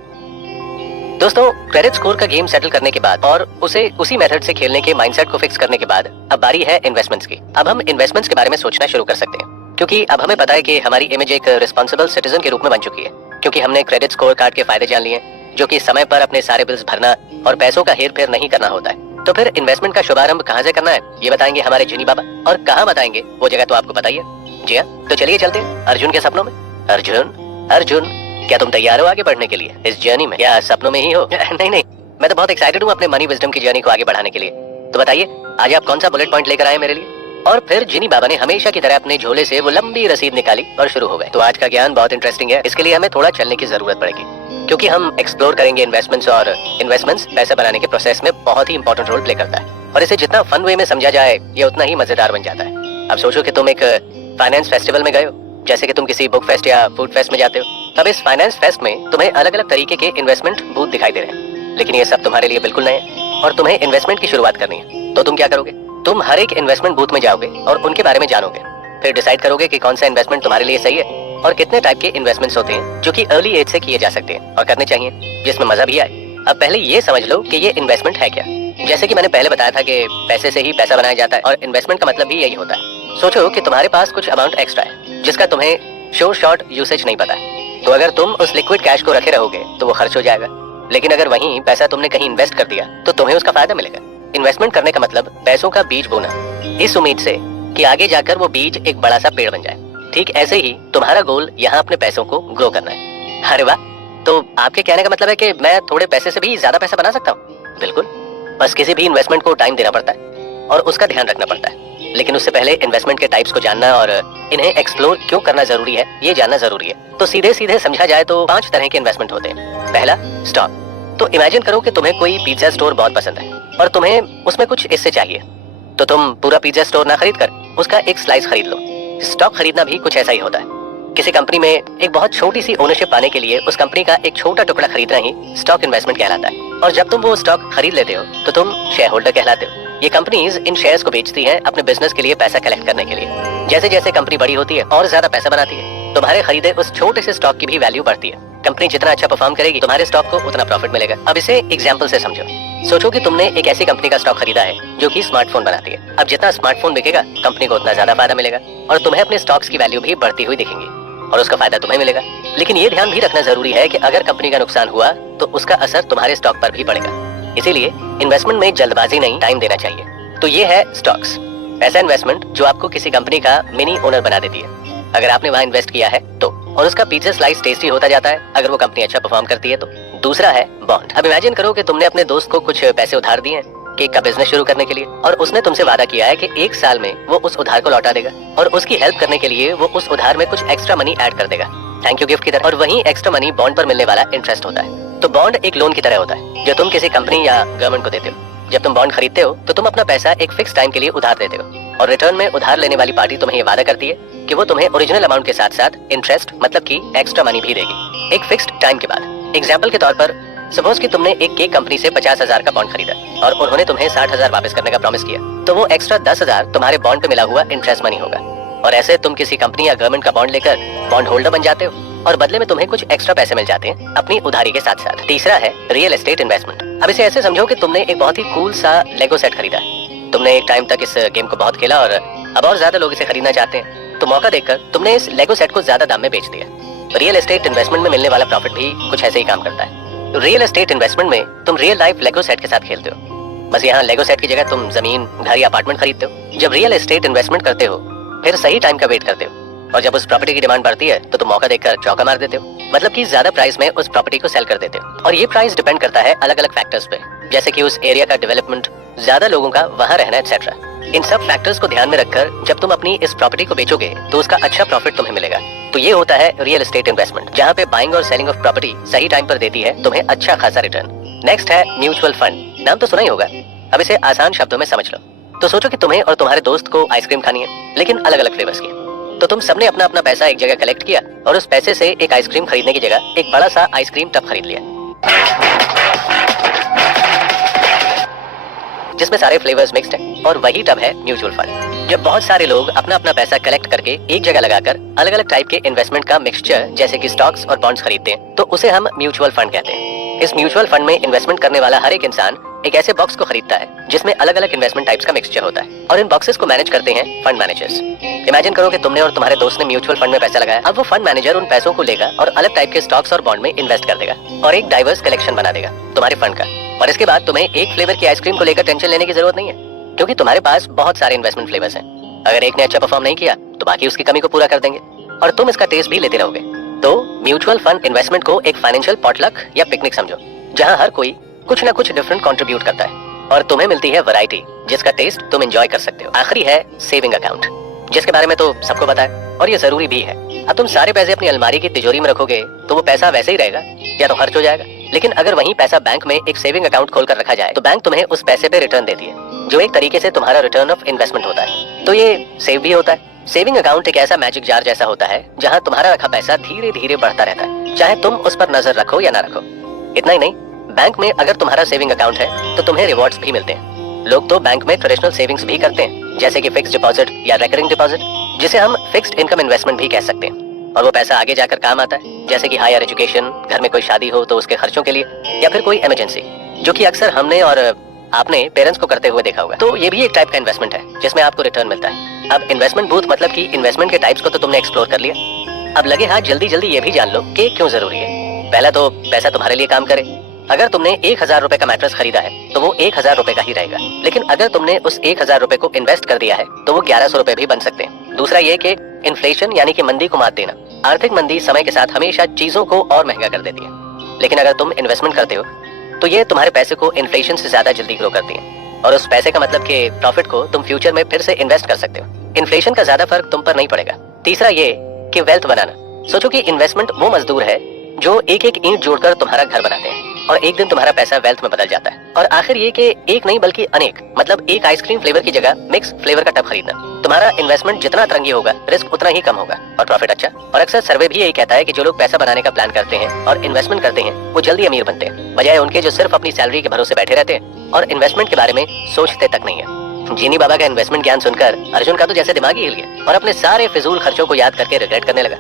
दोस्तों, क्रेडिट स्कोर का गेम सेटल करने के बाद और उसे उसी मेथड से खेलने के माइंडसेट को फिक्स करने के बाद अब बारी है इन्वेस्टमेंट्स की। अब हम इन्वेस्टमेंट्स के बारे में सोचना शुरू कर सकते हैं, क्योंकि अब हमें पता है कि हमारी इमेज एक रिस्पॉन्सिबल सिटीजन के रूप में बन चुकी है, क्योंकि हमने क्रेडिट स्कोर कार्ड के फायदे जान लिए, जो कि समय पर अपने सारे बिल्स भरना और पैसों का हेर फेर नहीं करना होता है। तो फिर इन्वेस्टमेंट का शुभारंभ कहाँ से करना है ये बताएंगे हमारे जिनी बाबा, और कहाँ बताएंगे वो जगह तो आपको पता ही है। जी हाँ, तो चलिए चलते हैं अर्जुन के सपनों में। अर्जुन, अर्जुन, क्या तुम तैयार हो आगे बढ़ने के लिए इस जर्नी में, या सपनों में ही हो? नहीं नहीं, मैं तो बहुत एक्साइटेड हूँ अपने मनी विजडम की जर्नी को आगे बढ़ाने के लिए। तो बताइए आज आप कौन सा बुलेट पॉइंट लेकर आए मेरे लिए? और फिर जिनी बाबा ने हमेशा की तरह अपने झोले से वो लंबी रसीद निकाली और शुरू हो गए। तो आज का ज्ञान बहुत इंटरेस्टिंग है, इसके लिए हमें थोड़ा चलने की जरूरत पड़ेगी, क्योंकि हम एक्सप्लोर करेंगे इन्वेस्टमेंट्स, और इन्वेस्टमेंट्स पैसा बनाने के प्रोसेस में बहुत ही इंपॉर्टेंट रोल प्ले करता है, और इसे जितना फन वे में समझा जाए ये उतना ही मजेदार बन जाता है। अब सोचो कि तुम एक फाइनेंस फेस्टिवल में गए हो, जैसे कि तुम किसी बुक फेस्ट या फूड फेस्ट में जाते हो। अब इस फाइनेंस फेस्ट में तुम्हें अलग अलग तरीके के इन्वेस्टमेंट बूथ दिखाई दे रहे हैं, लेकिन ये सब तुम्हारे लिए बिल्कुल नए हैं और तुम्हें इन्वेस्टमेंट की शुरुआत करनी है। तो तुम क्या करोगे? तुम हर एक इन्वेस्टमेंट बूथ में जाओगे और उनके बारे में जानोगे, फिर डिसाइड करोगे कि कौन सा इन्वेस्टमेंट तुम्हारे लिए सही है और कितने टाइप के इन्वेस्टमेंट्स होते हैं जो कि अर्ली एज से किए जा सकते हैं और करने चाहिए, जिसमें मजा भी आए। अब पहले ये समझ लो कि ये इन्वेस्टमेंट है क्या। जैसे कि मैंने पहले बताया था कि पैसे से ही पैसा बनाया जाता है, और इन्वेस्टमेंट का मतलब भी यही होता है। सोचो कि तुम्हारे पास कुछ अमाउंट एक्स्ट्रा है जिसका तुम्हें शॉर्ट यूसेज नहीं पता है, तो अगर तुम उस लिक्विड कैश को रखे रहोगे तो वो खर्च हो जाएगा, लेकिन अगर वहीं पैसा तुमने कहीं इन्वेस्ट कर दिया तो तुम्हें उसका फायदा मिलेगा। इन्वेस्टमेंट करने का मतलब पैसों का बीज बोना, इस उम्मीद से कि आगे जाकर वो बीज एक बड़ा सा पेड़ बन जाए। ठीक ऐसे ही तुम्हारा गोल यहाँ अपने पैसों को ग्रो करना है। अरे वाह, तो आपके कहने का मतलब है कि मैं थोड़े पैसे से भी ज्यादा पैसा बना सकता हूँ? बिल्कुल, बस किसी भी इन्वेस्टमेंट को टाइम देना पड़ता है और उसका ध्यान रखना पड़ता है, लेकिन उससे पहले इन्वेस्टमेंट के टाइप्स को जानना और इन्हें एक्सप्लोर क्यों करना जरूरी है ये जानना जरूरी है। तो सीधे सीधे समझा जाए तो 5 तरह के इन्वेस्टमेंट होते हैं। पहला, स्टॉक। तो इमेजिन करो कि तुम्हें कोई पिज्जा स्टोर बहुत पसंद है और तुम्हें उसमें कुछ इससे चाहिए, तो तुम पूरा पिज्जा स्टोर ना खरीद कर उसका एक स्लाइस खरीद लो। स्टॉक खरीदना भी कुछ ऐसा ही होता है। किसी कंपनी में एक बहुत छोटी सी ओनरशिप पाने के लिए उस कंपनी का एक छोटा टुकड़ा खरीदना ही स्टॉक इन्वेस्टमेंट कहलाता है, और जब तुम वो स्टॉक खरीद लेते हो तो तुम शेयर होल्डर कहलाते हो। ये कंपनीज इन शेयर्स को बेचती हैं अपने बिजनेस के लिए पैसा कलेक्ट करने के लिए। जैसे जैसे कंपनी बड़ी होती है और ज्यादा पैसा बनाती है, तुम्हारे खरीदे उस छोटे से स्टॉक की भी वैल्यू बढ़ती है। कंपनी जितना अच्छा परफॉर्म करेगी तुम्हारे स्टॉक को उतना प्रॉफिट मिलेगा। अब इसे एग्जांपल से समझो। सोचो कि तुमने एक ऐसी कंपनी का स्टॉक खरीदा है जो कि स्मार्टफोन बनाती है। अब जितना स्मार्टफोन बिकेगा कंपनी को उतना ज्यादा फायदा मिलेगा, और तुम्हें अपने स्टॉक्स की वैल्यू भी बढ़ती हुई दिखेंगी और उसका फायदा तुम्हें मिलेगा। लेकिन ये ध्यान भी रखना जरूरी है कि अगर कंपनी का नुकसान हुआ तो उसका असर तुम्हारे स्टॉक पर भी पड़ेगा। इसीलिए इन्वेस्टमेंट में जल्दबाजी नहीं, टाइम देना चाहिए। तो ये है स्टॉक्स, ऐसा इन्वेस्टमेंट जो आपको किसी कंपनी का मिनी ओनर बना देती है अगर आपने वहां इन्वेस्ट किया है तो, और उसका पिज्जा स्लाइस टेस्टी होता जाता है अगर वो कंपनी अच्छा परफॉर्म करती है तो। दूसरा है बॉन्ड। अब इमेजिन करो कि तुमने अपने दोस्त को कुछ पैसे उधार दिए केक का बिजनेस शुरू करने के लिए, और उसने तुमसे वादा किया है कि 1 साल में वो उस उधार को लौटा देगा, और उसकी हेल्प करने के लिए वो उस उधार में कुछ एक्स्ट्रा मनी ऐड कर देगा थैंक यू गिफ्ट की तरह, और वही एक्स्ट्रा मनी बॉन्ड पर मिलने वाला इंटरेस्ट होता है। तो बॉन्ड एक लोन की तरह होता है जो तुम किसी कंपनी या गवर्नमेंट को देते हो। जब तुम बॉन्ड खरीदते हो तो तुम अपना पैसा एक फिक्स टाइम के लिए उधार देते हो, और रिटर्न में उधार लेने वाली पार्टी तुम्हें ये वादा करती है कि वो तुम्हें ओरिजिनल अमाउंट के साथ साथ इंटरेस्ट मतलब कि एक्स्ट्रा मनी भी देगी एक फिक्स्ड टाइम के बाद। एग्जाम्पल के तौर पर सपोज कि तुमने एक केक कंपनी से 50,000 का बॉन्ड खरीदा और उन्होंने तुम्हें 60,000 वापस करने का प्रॉमिस किया, तो वो एक्स्ट्रा 10,000 तुम्हारे बॉन्ड पे मिला हुआ इंटरेस्ट मनी होगा। और ऐसे तुम किसी कंपनी या गवर्नमेंट का बॉन्ड लेकर बॉन्ड होल्डर बन जाते हो और बदले में तुम्हें कुछ एक्स्ट्रा पैसे मिल जाते हैं अपनी उधारी के साथ साथ। तीसरा है रियल एस्टेट इन्वेस्टमेंट। अब इसे ऐसे समझो कि तुमने एक बहुत ही कूल सा लेगो सेट खरीदा है। तुमने एक टाइम तक इस गेम को बहुत खेला और अब और ज्यादा लोग इसे खरीदना चाहते हैं, तो मौका देखकर तुमने इस लेगो सेट को ज्यादा दाम में बेच दिया। रियल एस्टेट इन्वेस्टमेंट में मिलने वाला प्रॉफिट भी कुछ ऐसे ही काम करता है। रियल एस्टेट इन्वेस्टमेंट में तुम रियल लाइफ लेगो सेट के साथ खेलते हो, बस यहाँ लेगो सेट की जगह तुम जमीन, घर या अपार्टमेंट खरीदते हो। जब रियल एस्टेट इन्वेस्टमेंट करते हो फिर सही टाइम का वेट करते हो और जब उस प्रॉपर्टी की डिमांड बढ़ती है तो तुम मौका देखकर चौका मार देते हो, मतलब कि ज्यादा प्राइस में उस प्रॉपर्टी को सेल कर देते हो। और ये प्राइस डिपेंड करता है अलग अलग फैक्टर्स पे, जैसे कि उस एरिया का डेवलपमेंट, ज्यादा लोगों का वहाँ रहना एक्सेट्रा। इन सब फैक्टर्स को ध्यान में रखकर जब तुम अपनी इस प्रॉपर्टी को बेचोगे तो उसका अच्छा प्रॉफिट तुम्हें मिलेगा। तो ये होता है रियल एस्टेट इन्वेस्टमेंट, जहाँ पे बाइंग और सेलिंग ऑफ प्रॉपर्टी सही टाइम पर देती है तुम्हें अच्छा खासा रिटर्न। नेक्स्ट है म्यूचुअल फंड। नाम तो सुना ही होगा, अब इसे आसान शब्दों में समझ लो। तो सोचो कि तुम्हें और तुम्हारे दोस्त को आइसक्रीम खानी है, लेकिन अलग अलग फ्लेवर्स की। तो तुम सबने अपना अपना पैसा एक जगह कलेक्ट किया और उस पैसे से एक आइसक्रीम खरीदने की जगह एक बड़ा सा आइसक्रीम टब खरीद लिया जिसमें सारे फ्लेवर्स मिक्स्ड हैं, और वही टब है म्यूचुअल फंड। जब बहुत सारे लोग अपना अपना पैसा कलेक्ट करके एक जगह लगाकर अलग अलग टाइप के इन्वेस्टमेंट का मिक्सचर जैसे कि स्टॉक्स और बॉन्ड्स खरीदते हैं, तो उसे हम म्यूचुअल फंड कहते हैं। इस म्यूचुअल फंड में इन्वेस्टमेंट करने वाला हर एक इंसान एक ऐसे बॉक्स को खरीदता है जिसमें अलग अलग इन्वेस्टमेंट टाइप्स का मिक्सचर होता है, और इन बॉक्सेस को मैनेज करते हैं फंड मैनेजर्स। इमेजिन करो कि तुमने और तुम्हारे दोस्त ने म्यूचुअल फंड में पैसा लगाया। अब वो फंड मैनेजर उन पैसों को लेगा और अलग टाइप के स्टॉक्स और बॉन्ड में इन्वेस्ट कर देगा और एक डाइवर्स कलेक्शन बना देगा तुम्हारे फंड का। और इसके बाद तुम्हें एक फ्लेवर की आइसक्रीम को लेकर टेंशन लेने की जरूरत नहीं है, क्योंकि तुम्हारे पास बहुत सारे इन्वेस्टमेंट फ्लेवर्स हैं। अगर एक ने अच्छा परफॉर्म नहीं किया तो बाकी उसकी कमी को पूरा कर देंगे और तुम इसका टेस्ट भी लेते रहोगे। तो म्यूचुअल फंड इन्वेस्टमेंट को एक फाइनेंशियल पॉटलक या पिकनिक समझो, जहां हर कोई कुछ ना कुछ डिफरेंट कंट्रीब्यूट करता है और तुम्हें मिलती है वैरायटी जिसका टेस्ट तुम एंजॉय कर सकते हो। आखिरी है सेविंग अकाउंट, जिसके बारे में तो सबको पता है और ये जरूरी भी है। अब तुम सारे पैसे अपनी अलमारी की तिजोरी में रखोगे तो वो पैसा वैसे ही रहेगा या तो खर्च हो जाएगा, लेकिन अगर वही पैसा बैंक में एक सेविंग अकाउंट खोलकर रखा जाए तो बैंक तुम्हें उस पैसे पे रिटर्न देती है, जो एक तरीके से तुम्हारा रिटर्न ऑफ इन्वेस्टमेंट होता है। तो ये सेव भी होता है। सेविंग अकाउंट एक ऐसा मैजिक जार जैसा होता है जहाँ तुम्हारा रखा पैसा धीरे धीरे बढ़ता रहता है, चाहे तुम उस पर नजर रखो या ना रखो। इतना ही नहीं, बैंक में अगर तुम्हारा सेविंग अकाउंट है तो तुम्हें रिवॉर्ड्स भी मिलते हैं। लोग तो बैंक में ट्रेडिशनल सेविंग्स भी करते हैं, जैसे कि फिक्स्ड डिपॉजिट या रिकरिंग डिपॉजिट, जिसे हम फिक्स्ड इनकम इन्वेस्टमेंट भी कह सकते हैं। और वो पैसा आगे जाकर काम आता है, जैसे कि हायर एजुकेशन, घर में कोई शादी हो तो उसके खर्चों के लिए, या फिर कोई इमरजेंसी, जो कि अक्सर हमने और आपने पेरेंट्स को करते हुए देखा होगा। तो ये भी एक टाइप का इन्वेस्टमेंट है जिसमें आपको रिटर्न मिलता है। अब इन्वेस्टमेंट बूथ मतलब कि इन्वेस्टमेंट के टाइप्स को तो तुमने एक्सप्लोर कर लिया, अब लगे हाथ जल्दी जल्दी ये भी जान लो कि क्यों जरूरी है। पहला तो पैसा तुम्हारे लिए काम करे। अगर तुमने 1,000 रुपए का मैट्रेस खरीदा है तो वो 1,000 रुपए का ही रहेगा, लेकिन अगर तुमने उस 1,000 रुपए को इन्वेस्ट कर दिया है तो वो 1,100 रुपए भी बन सकते हैं। दूसरा ये कि इन्फ्लेशन यानी कि मंदी को मात देना। आर्थिक मंदी समय के साथ हमेशा चीजों को और महंगा कर देती है, लेकिन अगर तुम इन्वेस्टमेंट करते हो तो ये तुम्हारे पैसे को इन्फ्लेशन से ज्यादा जल्दी ग्रो करती है, और उस पैसे का मतलब कि प्रॉफिट को तुम फ्यूचर में फिर से इन्वेस्ट कर सकते हो। इन्फ्लेशन का ज्यादा फर्क तुम पर नहीं पड़ेगा। तीसरा ये कि वेल्थ बनाना। सोचो कि इन्वेस्टमेंट वो मजदूर है जो एक एक ईंट जोड़कर तुम्हारा घर बनाते हैं और एक दिन तुम्हारा पैसा वेल्थ में बदल जाता है। और आखिर ये कि एक नहीं बल्कि अनेक, मतलब एक आइसक्रीम फ्लेवर की जगह मिक्स फ्लेवर का टब खरीदना। तुम्हारा इन्वेस्टमेंट जितना तरंगी होगा रिस्क उतना ही कम होगा और प्रॉफिट अच्छा। और अक्सर सर्वे भी यही कहता है कि जो लोग पैसा बनाने का प्लान करते हैं और इन्वेस्टमेंट करते हैं वो जल्दी अमीर बनते हैं, बजाय उनके जो सिर्फ अपनी सैलरी के भरोसे बैठे रहते हैं और इन्वेस्टमेंट के बारे में सोचते तक नहीं है। जीनी बाबा का इन्वेस्टमेंट ज्ञान सुनकर अर्जुन का तो जैसे दिमाग ही हिल गया और अपने सारे फिजूल खर्चों को याद करके रिग्रेट करने लगा।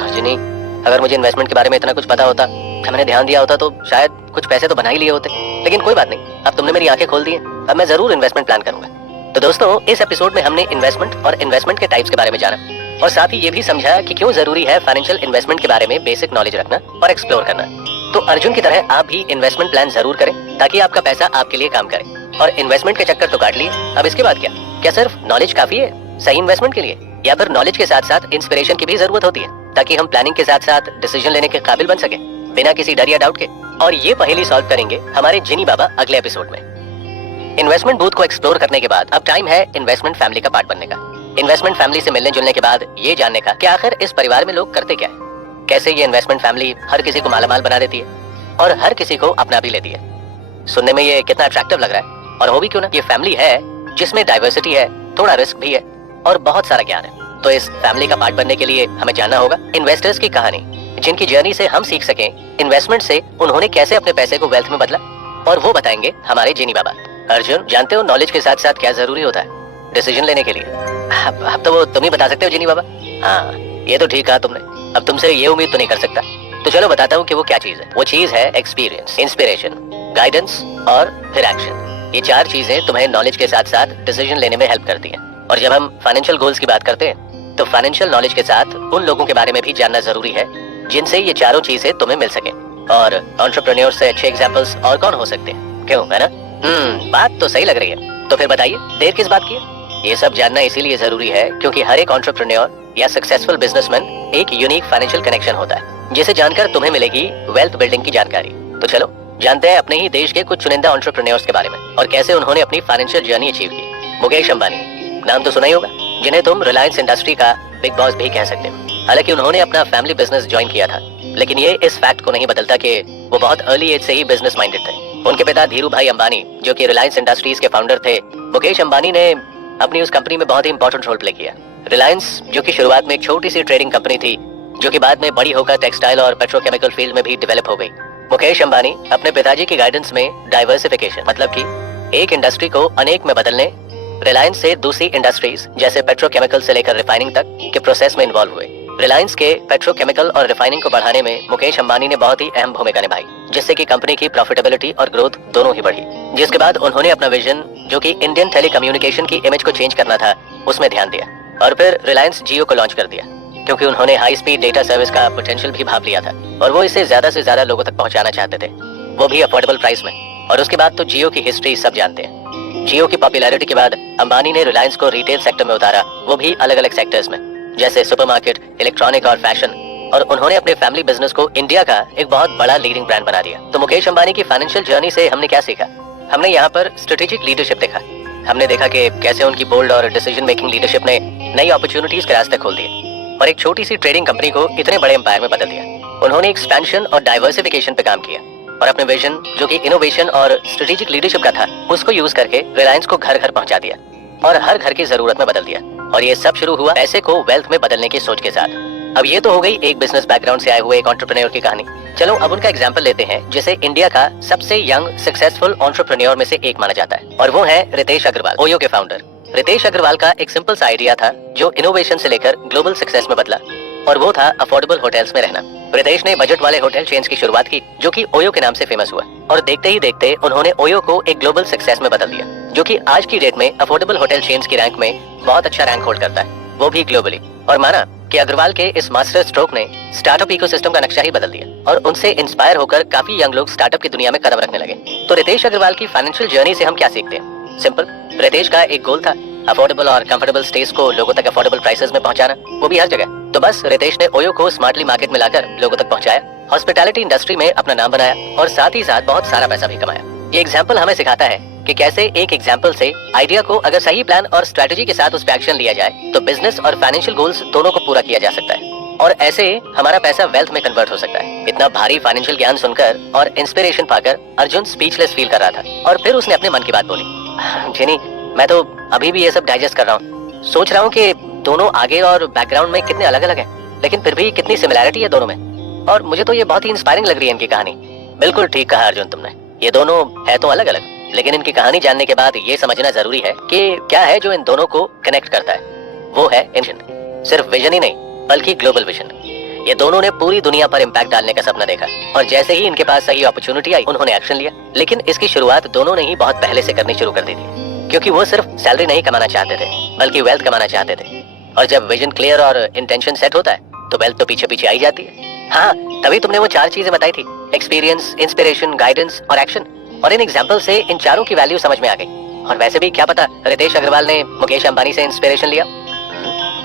अर्जुनी, अगर मुझे इन्वेस्टमेंट के बारे में इतना कुछ पता होता, मैंने ध्यान दिया होता, तो शायद कुछ पैसे तो बना ही लिए होते। लेकिन कोई बात नहीं, अब तुमने मेरी आंखें खोल दी हैं, अब मैं जरूर इन्वेस्टमेंट प्लान करूंगा। तो दोस्तों, इस एपिसोड में हमने इन्वेस्टमेंट और इन्वेस्टमेंट के टाइप्स के बारे में जाना और साथ ही ये भी समझा कि क्यों जरूरी है फाइनेंशियल इन्वेस्टमेंट के बारे में बेसिक नॉलेज रखना और एक्सप्लोर करना। तो अर्जुन की तरह आप भी इन्वेस्टमेंट प्लान जरूर करें ताकि आपका पैसा आपके लिए काम करे। और इन्वेस्टमेंट के चक्कर तो काट लिए, अब इसके बाद क्या सिर्फ नॉलेज काफी है सही इन्वेस्टमेंट के लिए, या फिर नॉलेज के साथ साथ इंस्पिरेशन की भी जरूरत होती है ताकि हम प्लानिंग के साथ साथ डिसीजन लेने के काबिल बन सके बिना किसी डर या डाउट के। और ये पहेली सॉल्व करेंगे हमारे जिनी बाबा अगले एपिसोड में। इन्वेस्टमेंट बूथ को एक्सप्लोर करने के बाद अब टाइम है इन्वेस्टमेंट फैमिली का पार्ट बनने का। इन्वेस्टमेंट फैमिली से मिलने जुलने के बाद ये जानने का कि आखिर इस परिवार में लोग करते क्या है, कैसे ये इन्वेस्टमेंट फैमिली हर किसी को मालामाल बना देती है और हर किसी को अपना भी लेती है। सुनने में ये कितना अट्रैक्टिव लग रहा है, और हो भी क्यों ना, ये फैमिली है जिसमें डाइवर्सिटी है, थोड़ा रिस्क भी है और बहुत सारा ज्ञान है। तो इस फैमिली का पार्ट बनने के लिए हमें जानना होगा इन्वेस्टर्स की कहानी, जिनकी जर्नी से हम सीख सकें इन्वेस्टमेंट से उन्होंने कैसे अपने पैसे को वेल्थ में बदला, और वो बताएंगे हमारे जिनी बाबा। अर्जुन, जानते हो नॉलेज के साथ साथ क्या जरूरी होता है डिसीजन लेने के लिए? अब तो वो तुम ही बता सकते हो जिनी बाबा। हाँ, ये तो ठीक कहा तुमने। अब तुमसे ये उम्मीद तो नहीं कर सकता, तो चलो बताता हूँ कि वो क्या चीज है। वो चीज है एक्सपीरियंस, इंस्पिरेशन, गाइडेंस और फिर एक्शन। ये चार चीजें तुम्हें नॉलेज के साथ साथ डिसीजन लेने में हेल्प करती हैं। और जब हम फाइनेंशियल गोल्स की बात करते हैं तो फाइनेंशियल नॉलेज के साथ उन लोगों के बारे में भी जानना जरूरी है जिनसे ये चारों चीजें तुम्हें मिल सके। और एंटरप्रेन्योर से अच्छे एग्जांपल्स और कौन हो सकते हैं, क्यों, है ना? बात तो सही लग रही है। तो फिर बताइए, देर किस बात की है? ये सब जानना इसीलिए जरूरी है क्योंकि हर एक एंटरप्रेन्योर या सक्सेसफुल बिजनेसमैन एक यूनिक फाइनेंशियल कनेक्शन होता है जिसे जानकर तुम्हें मिलेगी वेल्थ बिल्डिंग की जानकारी। तो चलो जानते हैं अपने ही देश के कुछ चुनिंदा एंटरप्रेन्योर्स के बारे में और कैसे उन्होंने अपनी फाइनेंशियल जर्नी अचीव की। मुकेश अंबानी, नाम तो सुना ही होगा, जिन्हें तुम रिलायंस इंडस्ट्री का बिग बॉस भी कह सकते हो। हालांकि उन्होंने अपना फैमिली बिजनेस ज्वाइन किया था, लेकिन ये इस फैक्ट को नहीं बदलता कि वो बहुत अर्ली एज से ही बिजनेस माइंडेड थे। उनके पिता धीरू भाई अंबानी, जो कि रिलायंस इंडस्ट्रीज के फाउंडर थे, मुकेश अंबानी ने अपनी उस कंपनी में बहुत ही इंपॉर्टेंट रोल प्ले किया। रिलायंस, जो कि शुरुआत में एक छोटी सी ट्रेडिंग कंपनी थी, जो कि बाद में बड़ी होकर टेक्सटाइल और पेट्रोकेमिकल फील्ड में भी डेवलप हो गई। मुकेश अंबानी अपने पिताजी की गाइडेंस में डाइवर्सिफिकेशन, मतलब कि एक इंडस्ट्री को अनेक में बदलने, रिलायंस से दूसरी इंडस्ट्रीज जैसे पेट्रोकेमिकल से लेकर रिफाइनिंग तक के प्रोसेस में इन्वॉल्व हुए। रिलायंस के पेट्रोकेमिकल और रिफाइनिंग को बढ़ाने में मुकेश अंबानी ने बहुत ही अहम भूमिका निभाई, जिससे कि कंपनी की प्रॉफिटेबिलिटी और ग्रोथ दोनों ही बढ़ी। जिसके बाद उन्होंने अपना विजन, जो कि इंडियन टेलीकम्युनिकेशन की इमेज को चेंज करना था, उसमें ध्यान दिया और फिर रिलायंस जियो को लॉन्च कर दिया, क्योंकि उन्होंने हाई स्पीड डेटा सर्विस का पोटेंशियल भी भांप लिया था और वो इसे ज्यादा से ज्यादा लोगों तक पहुंचाना चाहते थे, वो भी अफोर्डेबल प्राइस में। और उसके बाद तो जियो की हिस्ट्री सब जानते हैं। जियो की पॉपुलैरिटी के बाद अंबानी ने रिलायंस को रिटेल सेक्टर में उतारा, वो भी अलग अलग सेक्टर्स में, जैसे सुपरमार्केट, इलेक्ट्रॉनिक और फैशन। और उन्होंने अपने फैमिली बिजनेस को इंडिया का एक बहुत बड़ा लीडिंग ब्रांड बना दिया। तो मुकेश अंबानी की फाइनेंशियल जर्नी से हमने क्या सीखा? हमने यहाँ पर स्ट्रेटेजिक लीडरशिप देखा। हमने देखा कि कैसे उनकी बोल्ड और डिसीजन मेकिंग लीडरशिप ने नई अपॉर्चुनिटीज के रास्ते खोल दिए और एक छोटी सी ट्रेडिंग कंपनी को इतने बड़े एम्पायर में बदल दिया। उन्होंने एक्सपेंशन और डाइवर्सिफिकेशन पे काम किया और अपने विजन, जो कि इनोवेशन और स्ट्रेटेजिक लीडरशिप का था, उसको यूज करके रिलायंस को घर घर पहुंचा दिया और हर घर की जरूरत में बदल दिया। और ये सब शुरू हुआ पैसे को वेल्थ में बदलने की सोच के साथ। अब ये तो हो गई एक बिजनेस बैकग्राउंड से आए हुए एक एंटरप्रेन्योर की कहानी। चलो अब उनका एग्जांपल लेते हैं, जिसे इंडिया का सबसे यंग सक्सेसफुल एंटरप्रेन्योर में से एक माना जाता है, और वो है रितेश अग्रवाल, ओयो के फाउंडर। रितेश अग्रवाल का एक सिंपल सा आइडिया था जो इनोवेशन से लेकर ग्लोबल सक्सेस में बदला, और वो था अफोर्डेबल होटल्स में रहना। रितेश ने बजट वाले होटल चेन्स की शुरुआत की, जो कि ओयो के नाम से फेमस हुआ, और देखते ही देखते उन्होंने ओयो को एक ग्लोबल सक्सेस में बदल दिया, जो कि आज की डेट में अफोर्डेबल होटल चेन्स की रैंक में बहुत अच्छा रैंक होल्ड करता है, वो भी ग्लोबली। और माना कि अग्रवाल के इस मास्टर स्ट्रोक ने स्टार्टअप इकोसिस्टम का नक्शा ही बदल दिया और उनसे इंस्पायर होकर काफी यंग लोग स्टार्टअप की दुनिया में कदम रखने लगे। तो रितेश अग्रवाल की फाइनेंशियल जर्नी से हम क्या सीखते हैं? सिंपल, रितेश का एक गोल था अफोर्डेबल और कंफर्टेबल स्टेज को लोगों तक अफोर्डेबल प्राइसेस में पहुंचाना, वो भी हर जगह। तो बस रितेश ने ओयो को स्मार्टली मार्केट में लाकर लोगों तक पहुंचाया, हॉस्पिटैलिटी इंडस्ट्री में अपना नाम बनाया और साथ ही साथ बहुत सारा पैसा भी कमाया। ये एग्जाम्पल हमें सिखाता है कि कैसे एक एग्जाम्पल से आइडिया को अगर सही प्लान और स्ट्रेटेजी के साथ उस पर एक्शन लिया जाए तो बिजनेस और फाइनेंशियल गोल्स दोनों को पूरा किया जा सकता है, और ऐसे हमारा पैसा वेल्थ में कन्वर्ट हो सकता है। इतना भारी फाइनेंशियल ज्ञान सुनकर और इंस्पिरेशन पाकर अर्जुन स्पीचलेस फील कर रहा था, और फिर उसने अपने मन की बात बोली। जिनी, मैं तो अभी भी ये सब डाइजेस्ट कर रहा हूँ, सोच रहा हूँ कि दोनों आगे और बैकग्राउंड में कितने अलग अलग हैं, लेकिन फिर भी कितनी सिमिलैरिटी है दोनों में, और मुझे तो ये बहुत ही इंस्पायरिंग लग रही है इनकी कहानी। बिल्कुल ठीक कहा अर्जुन तुमने, ये दोनों है तो अलग अलग, लेकिन इनकी कहानी जानने के बाद ये समझना जरूरी है कि क्या है जो इन दोनों को कनेक्ट करता है। वो है विजन। सिर्फ विजन ही नहीं, बल्कि ग्लोबल विजन। ये दोनों ने पूरी दुनिया पर इम्पैक्ट डालने का सपना देखा, और जैसे ही इनके पास सही अपॉर्चुनिटी आई उन्होंने एक्शन लिया। लेकिन इसकी शुरुआत दोनों ने ही बहुत पहले से करनी शुरू कर दी थी, क्योंकि वो सिर्फ सैलरी नहीं कमाना चाहते थे, बल्कि वेल्थ कमाना चाहते थे। और जब विजन क्लियर और इंटेंशन सेट होता है तो वेल्थ तो पीछे पीछे आई जाती है। हाँ, तभी तुमने वो 4 चीजें बताई थी, एक्सपीरियंस, इंस्पिरेशन, गाइडेंस और एक्शन, और इन एग्जाम्पल से इन चारों की वैल्यू समझ में आ गई। और वैसे भी क्या पता रितेश अग्रवाल ने मुकेश अंबानी से इंस्पिरेशन लिया,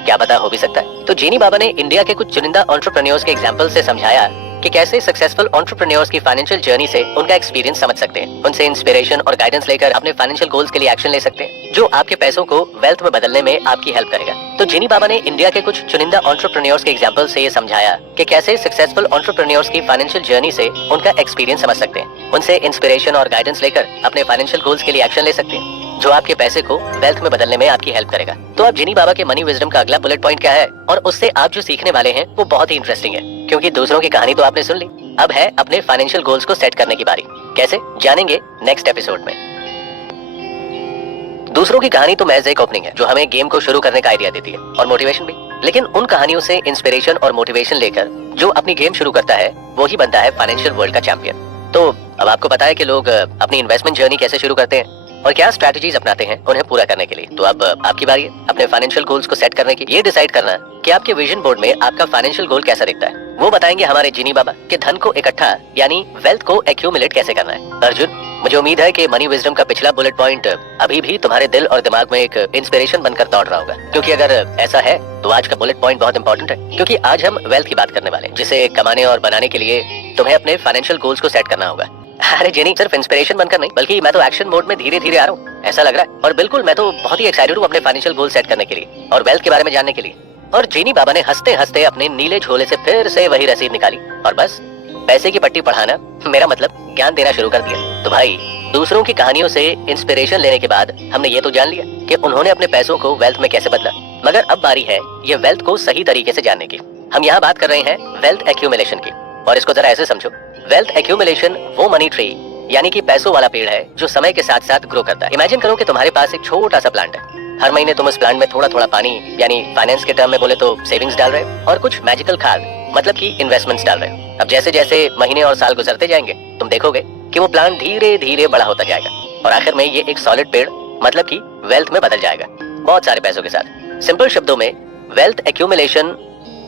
क्या पता हो भी सकता है। तो जीनी बाबा ने इंडिया के कुछ चुनिंदा एंटरप्रेन्योर्स के एग्जाम्पल से समझाया कि कैसे सक्सेसफुल एंटरप्रेन्योर्स की फाइनेंशियल जर्नी से उनका एक्सपीरियंस समझ सकते हैं, उनसे इंस्पिरेशन और गाइडेंस लेकर अपने फाइनेंशियल गोल्स के लिए एक्शन ले सकते हैं, जो आपके पैसों को वेल्थ में बदलने में आपकी हेल्प करेगा। तो जीनी बाबा ने इंडिया के कुछ चुनिंदा एंटरप्रेन्योर्स के एग्जाम्पल से ये समझाया कि कैसे सक्सेसफुल एंटरप्रेन्योर्स की फाइनेंशियल जर्नी से उनका एक्सपीरियंस समझ सकते हैं, उनसे इंस्पिरेशन और गाइडेंस लेकर अपने फाइनेंशियल गोल्स के लिए एक्शन ले सकते हैं, जो आपके पैसे को वेल्थ में बदलने में आपकी हेल्प करेगा। तो अब जिनी बाबा के मनी विजडम का अगला बुलेट पॉइंट क्या है और उससे आप जो सीखने वाले हैं वो बहुत ही इंटरेस्टिंग है। क्योंकि दूसरों की कहानी तो आपने सुन ली, अब है अपने फाइनेंशियल गोल्स को सेट करने की बारी। कैसे जानेंगे नेक्स्ट एपिसोड में। दूसरों की कहानी तो महज एक ओपनिंग है जो हमें गेम को शुरू करने का आइडिया देती है और मोटिवेशन भी, लेकिन उन कहानियों से इंस्पिरेशन और मोटिवेशन लेकर जो अपनी गेम शुरू करता है वो ही बनता है फाइनेंशियल वर्ल्ड का चैंपियन। तो अब आपको पता है कि लोग अपनी इन्वेस्टमेंट जर्नी कैसे शुरू करते हैं और क्या स्ट्रैटेजीज अपनाते हैं उन्हें पूरा करने के लिए। तो अब आपकी बारी है अपने फाइनेंशियल गोल्स को सेट करने की। ये डिसाइड करना कि आपके विजन बोर्ड में आपका फाइनेंशियल गोल कैसा दिखता है। वो बताएंगे हमारे जिनी बाबा कि धन को इकट्ठा यानी वेल्थ को एक्यूमुलेट कैसे करना है। अर्जुन, मुझे उम्मीद है कि मनी विजडम का पिछला बुलेट पॉइंट अभी भी तुम्हारे दिल और दिमाग में एक इंस्पिरेशन बनकर दौड़ रहा होगा, क्योंकि अगर ऐसा है तो आज का बुलेट पॉइंट बहुत इंपॉर्टेंट है, क्योंकि आज हम वेल्थ की बात करने वाले हैं, जिसे कमाने और बनाने के लिए तुम्हें अपने फाइनेंशियल गोल्स को सेट करना होगा। अरे जेनी, सिर्फ इंस्पिरेशन बनकर नहीं, बल्कि मैं तो एक्शन मोड में धीरे धीरे आ रहा हूँ, ऐसा लग रहा है। और बिल्कुल मैं तो बहुत ही एक्साइटेड हूँ अपने फाइनेंशियल गोल सेट करने के लिए और वेल्थ के बारे में जानने के लिए। और जेनी बाबा ने हंसते हंसते अपने नीले झोले से फिर से वही रसीद निकाली और बस पैसे की पट्टी पढ़ाना, मेरा मतलब ज्ञान देना शुरू कर दिया। तो भाई, दूसरों की कहानियों से इंस्पिरेशन लेने के बाद हमने ये तो जान लिया कि उन्होंने अपने पैसों को वेल्थ में कैसे बदला, मगर अब बारी है ये वेल्थ को सही तरीके से जानने की। हम यहाँ बात कर रहे हैं वेल्थ एक्यूमुलेशन की, और इसको जरा ऐसे समझो, वेल्थ एक्यूमुलेशन वो मनी ट्री यानी कि पैसों वाला पेड़ है जो समय के साथ साथ ग्रो करता है। इमेजिन करो कि तुम्हारे पास एक छोटा सा प्लांट है, हर महीने तुम उस प्लांट में थोड़ा थोड़ा पानी यानी फाइनेंस के टर्म में बोले तो सेविंग्स डाल रहे हो और कुछ मैजिकल खाद मतलब कि इन्वेस्टमेंट्स डाल रहे हो। अब जैसे जैसे महीने और साल गुजरते जाएंगे तुम देखोगे कि वो प्लांट धीरे धीरे बड़ा होता जाएगा और आखिर में ये एक सॉलिड पेड़ मतलब कि वेल्थ में बदल जाएगा, बहुत सारे पैसों के साथ। सिंपल शब्दों में वेल्थ एक्यूमुलेशन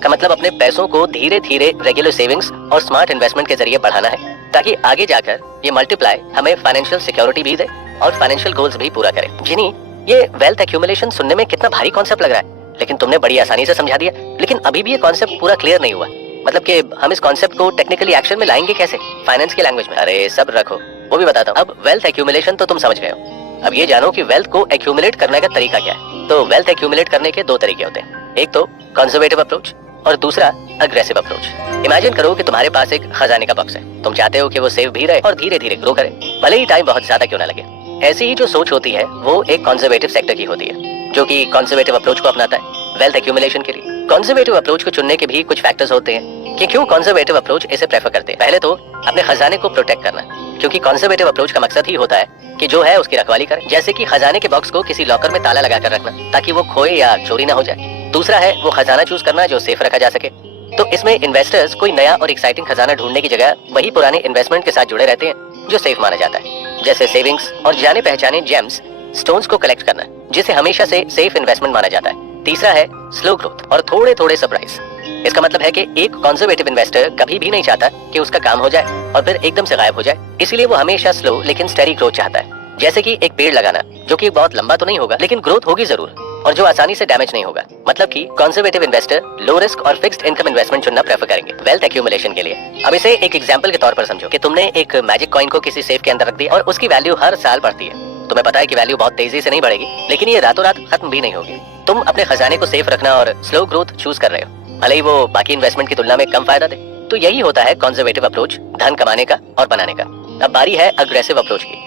का मतलब अपने पैसों को धीरे धीरे रेगुलर सेविंग्स और स्मार्ट इन्वेस्टमेंट के जरिए बढ़ाना है, ताकि आगे जाकर ये मल्टीप्लाई हमें फाइनेंशियल सिक्योरिटी भी दे और फाइनेंशियल गोल्स भी पूरा करे। जिनी, ये वेल्थ एक्यूमुलेशन सुनने में कितना भारी कॉन्सेप्ट लग रहा है, लेकिन तुमने बड़ी आसानी से समझा दिया। लेकिन अभी भी ये कॉन्सेप्ट पूरा क्लियर नहीं हुआ, मतलब कि हम इस कॉन्सेप्ट को टेक्निकली एक्शन में लाएंगे कैसे फाइनेंस की लैंग्वेज में। अरे सब रखो, वो भी बताता हूँ। अब वेल्थ एक्यूमुलेशन तो तुम समझ गए हो, अब ये जानो कि वेल्थ को एक्यूमुलेट करने का तरीका क्या है। तो वेल्थ एक्यूमुलेट करने के दो तरीके होते हैं, एक तो कंजर्वेटिव अप्रोच और दूसरा अग्रेसिव अप्रोच। इमेजिन करो कि तुम्हारे पास एक खजाने का बॉक्स है, तुम चाहते हो कि वो सेव भी रहे और धीरे धीरे ग्रो करे, भले ही टाइम बहुत ज्यादा क्यों ना लगे। ऐसी ही जो सोच होती है वो एक कंजर्वेटिव सेक्टर की होती है, जो कि कंजर्वेटिव अप्रोच को अपनाता है वेल्थ एक्यूमुलेशन के लिए। कंजर्वेटिव अप्रोच को चुनने के भी कुछ फैक्टर्स होते हैं कि क्यों कंजर्वेटिव अप्रोच इसे प्रेफर करते हैं। पहले तो अपने खजाने को प्रोटेक्ट करना, क्योंकि कंजर्वेटिव अप्रोच का मकसद ही होता है कि जो है उसकी रखवाली करें, जैसे कि खजाने के बॉक्स को किसी लॉकर में ताला लगाकर रखना ताकि वो खोए या चोरी ना हो जाए। दूसरा है वो खजाना चूज करना जो सेफ रखा जा सके। तो इसमें इन्वेस्टर्स कोई नया और एक्साइटिंग खजाना ढूंढने की जगह वही पुराने इन्वेस्टमेंट के साथ जुड़े रहते हैं जो सेफ माना जाता है, जैसे सेविंग्स और जाने पहचाने जेम्स स्टोन्स को कलेक्ट करना, जिसे हमेशा से सेफ इन्वेस्टमेंट माना जाता है। तीसरा है स्लो ग्रोथ और थोड़े थोड़े सरप्राइज। इसका मतलब है कि एक कंजर्वेटिव इन्वेस्टर कभी भी नहीं चाहता कि उसका काम हो जाए और फिर एकदम से गायब हो जाए, इसलिए वो हमेशा स्लो लेकिन स्टेडी ग्रोथ चाहता है। जैसे कि एक पेड़ लगाना जो कि बहुत लंबा तो नहीं होगा लेकिन ग्रोथ होगी जरूर और जो आसानी से डैमेज नहीं होगा। मतलब कि कंजर्वेटिव इन्वेस्टर लो रिस्क और फिक्स्ड इनकम इन्वेस्टमेंट चुनना प्रेफर करेंगे वेल्थ एक्यूमुलेशन के लिए। अब इसे एक एग्जांपल के तौर पर समझो कि तुमने एक मैजिक कॉइन को किसी सेफ के अंदर रख दिया और उसकी वैल्यू हर साल बढ़ती है। तुम्हें पता है कि वैल्यू बहुत तेजी से नहीं बढ़ेगी, लेकिन ये रातों रात खत्म भी नहीं होगी। तुम अपने खजाने को सेफ रखना और स्लो ग्रोथ चूज कर रहे हो, भले ही वो बाकी इन्वेस्टमेंट की तुलना में कम फायदा दे। तो यही होता है कंजर्वेटिव अप्रोच धन कमाने का और बनाने का। अब बारी है अग्रेसिव अप्रोच की।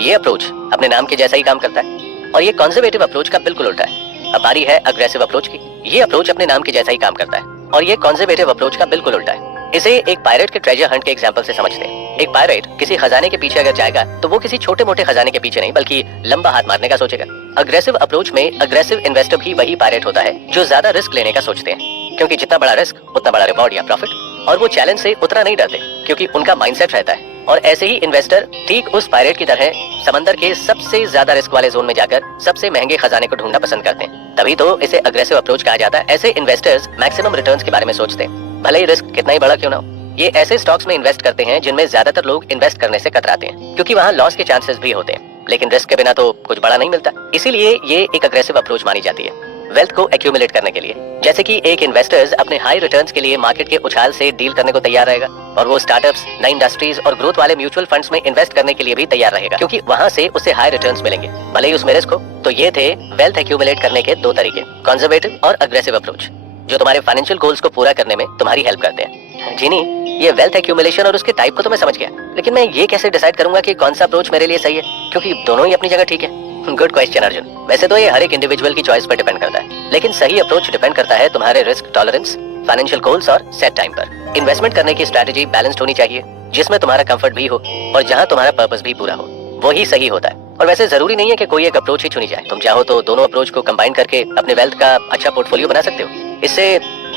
ये अप्रोच अपने नाम के जैसा ही काम करता है और ये कंजर्वेटिव अप्रोच का बिल्कुल उल्टा है। अब बारी है अग्रेसिव अप्रोच की। ये अप्रोच अपने नाम के जैसा ही काम करता है और ये कंजर्वेटिव अप्रोच का बिल्कुल उल्टा है। इसे एक पायरेट के ट्रेजर हंट के एग्जांपल से समझते हैं। एक पायरेट किसी खजाने के पीछे अगर जाएगा तो वो किसी छोटे मोटे खजाने के पीछे नहीं बल्कि लंबा हाथ मारने का सोचेगा। अग्रेसिव अप्रोच में अग्रेसिव इन्वेस्टर भी वही पायरेट होता है जो ज्यादा रिस्क लेने का सोचते हैं, क्योंकि जितना बड़ा रिस्क उतना बड़ा रिवॉर्ड या प्रॉफिट, और वो चैलेंज से उतना नहीं डरते क्योंकि उनका माइंडसेट रहता है। और ऐसे ही इन्वेस्टर ठीक उस पायरेट की तरह समंदर के सबसे ज्यादा रिस्क वाले जोन में जाकर सबसे महंगे खजाने को ढूंढना पसंद करते हैं। तभी तो इसे अग्रेसिव अप्रोच कहा जाता है। ऐसे इन्वेस्टर्स मैक्सिमम रिटर्न्स के बारे में सोचते हैं, भले ही रिस्क कितना ही बड़ा क्यों ना हो। ये ऐसे स्टॉक्स में इन्वेस्ट करते हैं जिनमें ज्यादातर लोग इन्वेस्ट करने से कतराते हैं, क्योंकि वहाँ लॉस के चांसेस भी होते हैं, लेकिन रिस्क के बिना तो कुछ बड़ा नहीं मिलता। इसीलिए ये एक अग्रेसिव अप्रोच मानी जाती है वेल्थ को एक्यूमुलेट करने के लिए। जैसे कि एक इन्वेस्टर्स अपने हाई रिटर्न्स के लिए मार्केट के उछाल से डील करने को तैयार रहेगा, और वो स्टार्टअप्स, नई इंडस्ट्रीज और ग्रोथ वाले म्यूचुअल फंड्स में इन्वेस्ट करने के लिए भी तैयार रहेगा, क्योंकि वहाँ से उसे हाई रिटर्न्स मिलेंगे भले ही उसमें रिस्क हो। तो ये थे वेल्थ एक्यूमुलेट करने के दो तरीके, कंजर्वेटिव और अग्रेसिव अप्रोच, जो तुम्हारे फाइनेंशियल गोल्स को पूरा करने में तुम्हारी हेल्प करते हैं। जीनी, ये वेल्थ एक्यूमुलेशन और उसके टाइप को तो मैं समझ गया, लेकिन मैं ये कैसे डिसाइड करूंगा कि कौन सा अप्रोच मेरे लिए सही है, क्योंकि दोनों ही अपनी जगह ठीक है। Good question Arjun. वैसे तो ये हर एक इंडिविजुअल की चॉइस पर डिपेंड करता है, लेकिन सही अप्रोच डिपेंड करता है तुम्हारे रिस्क टॉलरेंस, फाइनेंशियल गोल्स और सेट टाइम पर। इन्वेस्टमेंट करने की स्ट्रैटेजी बैलेंस्ड होनी चाहिए, जिसमें तुम्हारा कंफर्ट भी हो और जहां तुम्हारा पर्पस भी पूरा हो, वही सही होता है। और वैसे जरूरी नहीं है कि कोई एक अप्रोच ही चुनी जाए। तुम चाहो तो दोनों अप्रोच को कंबाइन करके अपने वेल्थ का अच्छा पोर्टफोलियो बना सकते हो। इससे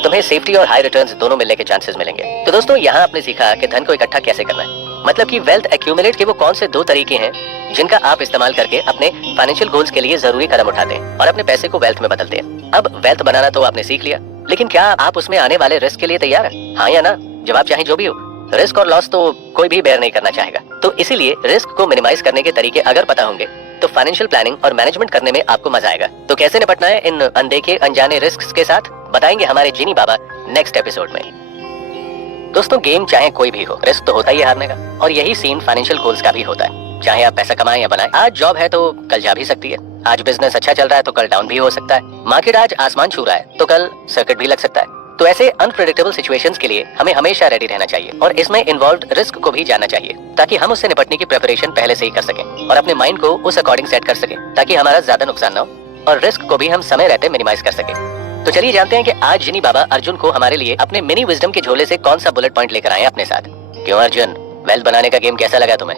तुम्हें सेफ्टी और हाई रिटर्न्स दोनों मिलने के चांसेस मिलेंगे। तो दोस्तों, यहाँ आपने सीखा कि धन को इकट्ठा कैसे करना है, मतलब कि वेल्थ एक्यूमुलेट के वो कौन से 2 तरीके हैं जिनका आप इस्तेमाल करके अपने फाइनेंशियल गोल्स के लिए जरूरी कदम उठाते हैं और अपने पैसे को वेल्थ में बदलते हैं। अब वेल्थ बनाना तो आपने सीख लिया, लेकिन क्या आप उसमें आने वाले रिस्क के लिए तैयार हैं? हाँ या ना? जवाब चाहे जो भी हो, रिस्क और लॉस तो कोई भी बेयर नहीं करना चाहेगा। तो इसीलिए रिस्क को मिनिमाइज करने के तरीके अगर पता होंगे तो फाइनेंशियल प्लानिंग और मैनेजमेंट करने में आपको मजा आएगा। तो कैसे निपटना है इन अनदेखे अनजाने रिस्क के साथ, बताएंगे हमारे जिनी बाबा नेक्स्ट एपिसोड में। दोस्तों, गेम चाहे कोई भी हो, रिस्क तो होता ही है हारने का, और यही सीन फाइनेंशियल गोल्स का भी होता है। चाहे आप पैसा कमाएं या बनाएं, आज जॉब है तो कल जा भी सकती है, आज बिजनेस अच्छा चल रहा है तो कल डाउन भी हो सकता है, मार्केट आज आसमान छू रहा है तो कल सर्किट भी लग सकता है। तो ऐसे अनप्रेडिक्टेबल सिचुएशंस के लिए हमें हमेशा रेडी रहना चाहिए और इसमें इन्वॉल्व्ड रिस्क को भी जानना चाहिए, ताकि हम उससे निपटने की प्रिपरेशन पहले से ही कर सकें और अपने माइंड को उस अकॉर्डिंग सेट कर सकें, ताकि हमारा ज्यादा नुकसान ना हो और रिस्क को भी हम समय रहते मिनिमाइज कर सकें। तो चलिए जानते हैं कि आज जिनी बाबा अर्जुन को हमारे लिए अपने मिनी विजडम के झोले से कौन सा बुलेट पॉइंट लेकर आए अपने साथ। क्यों अर्जुन, वेल्थ बनाने का गेम कैसा लगा तुम्हें?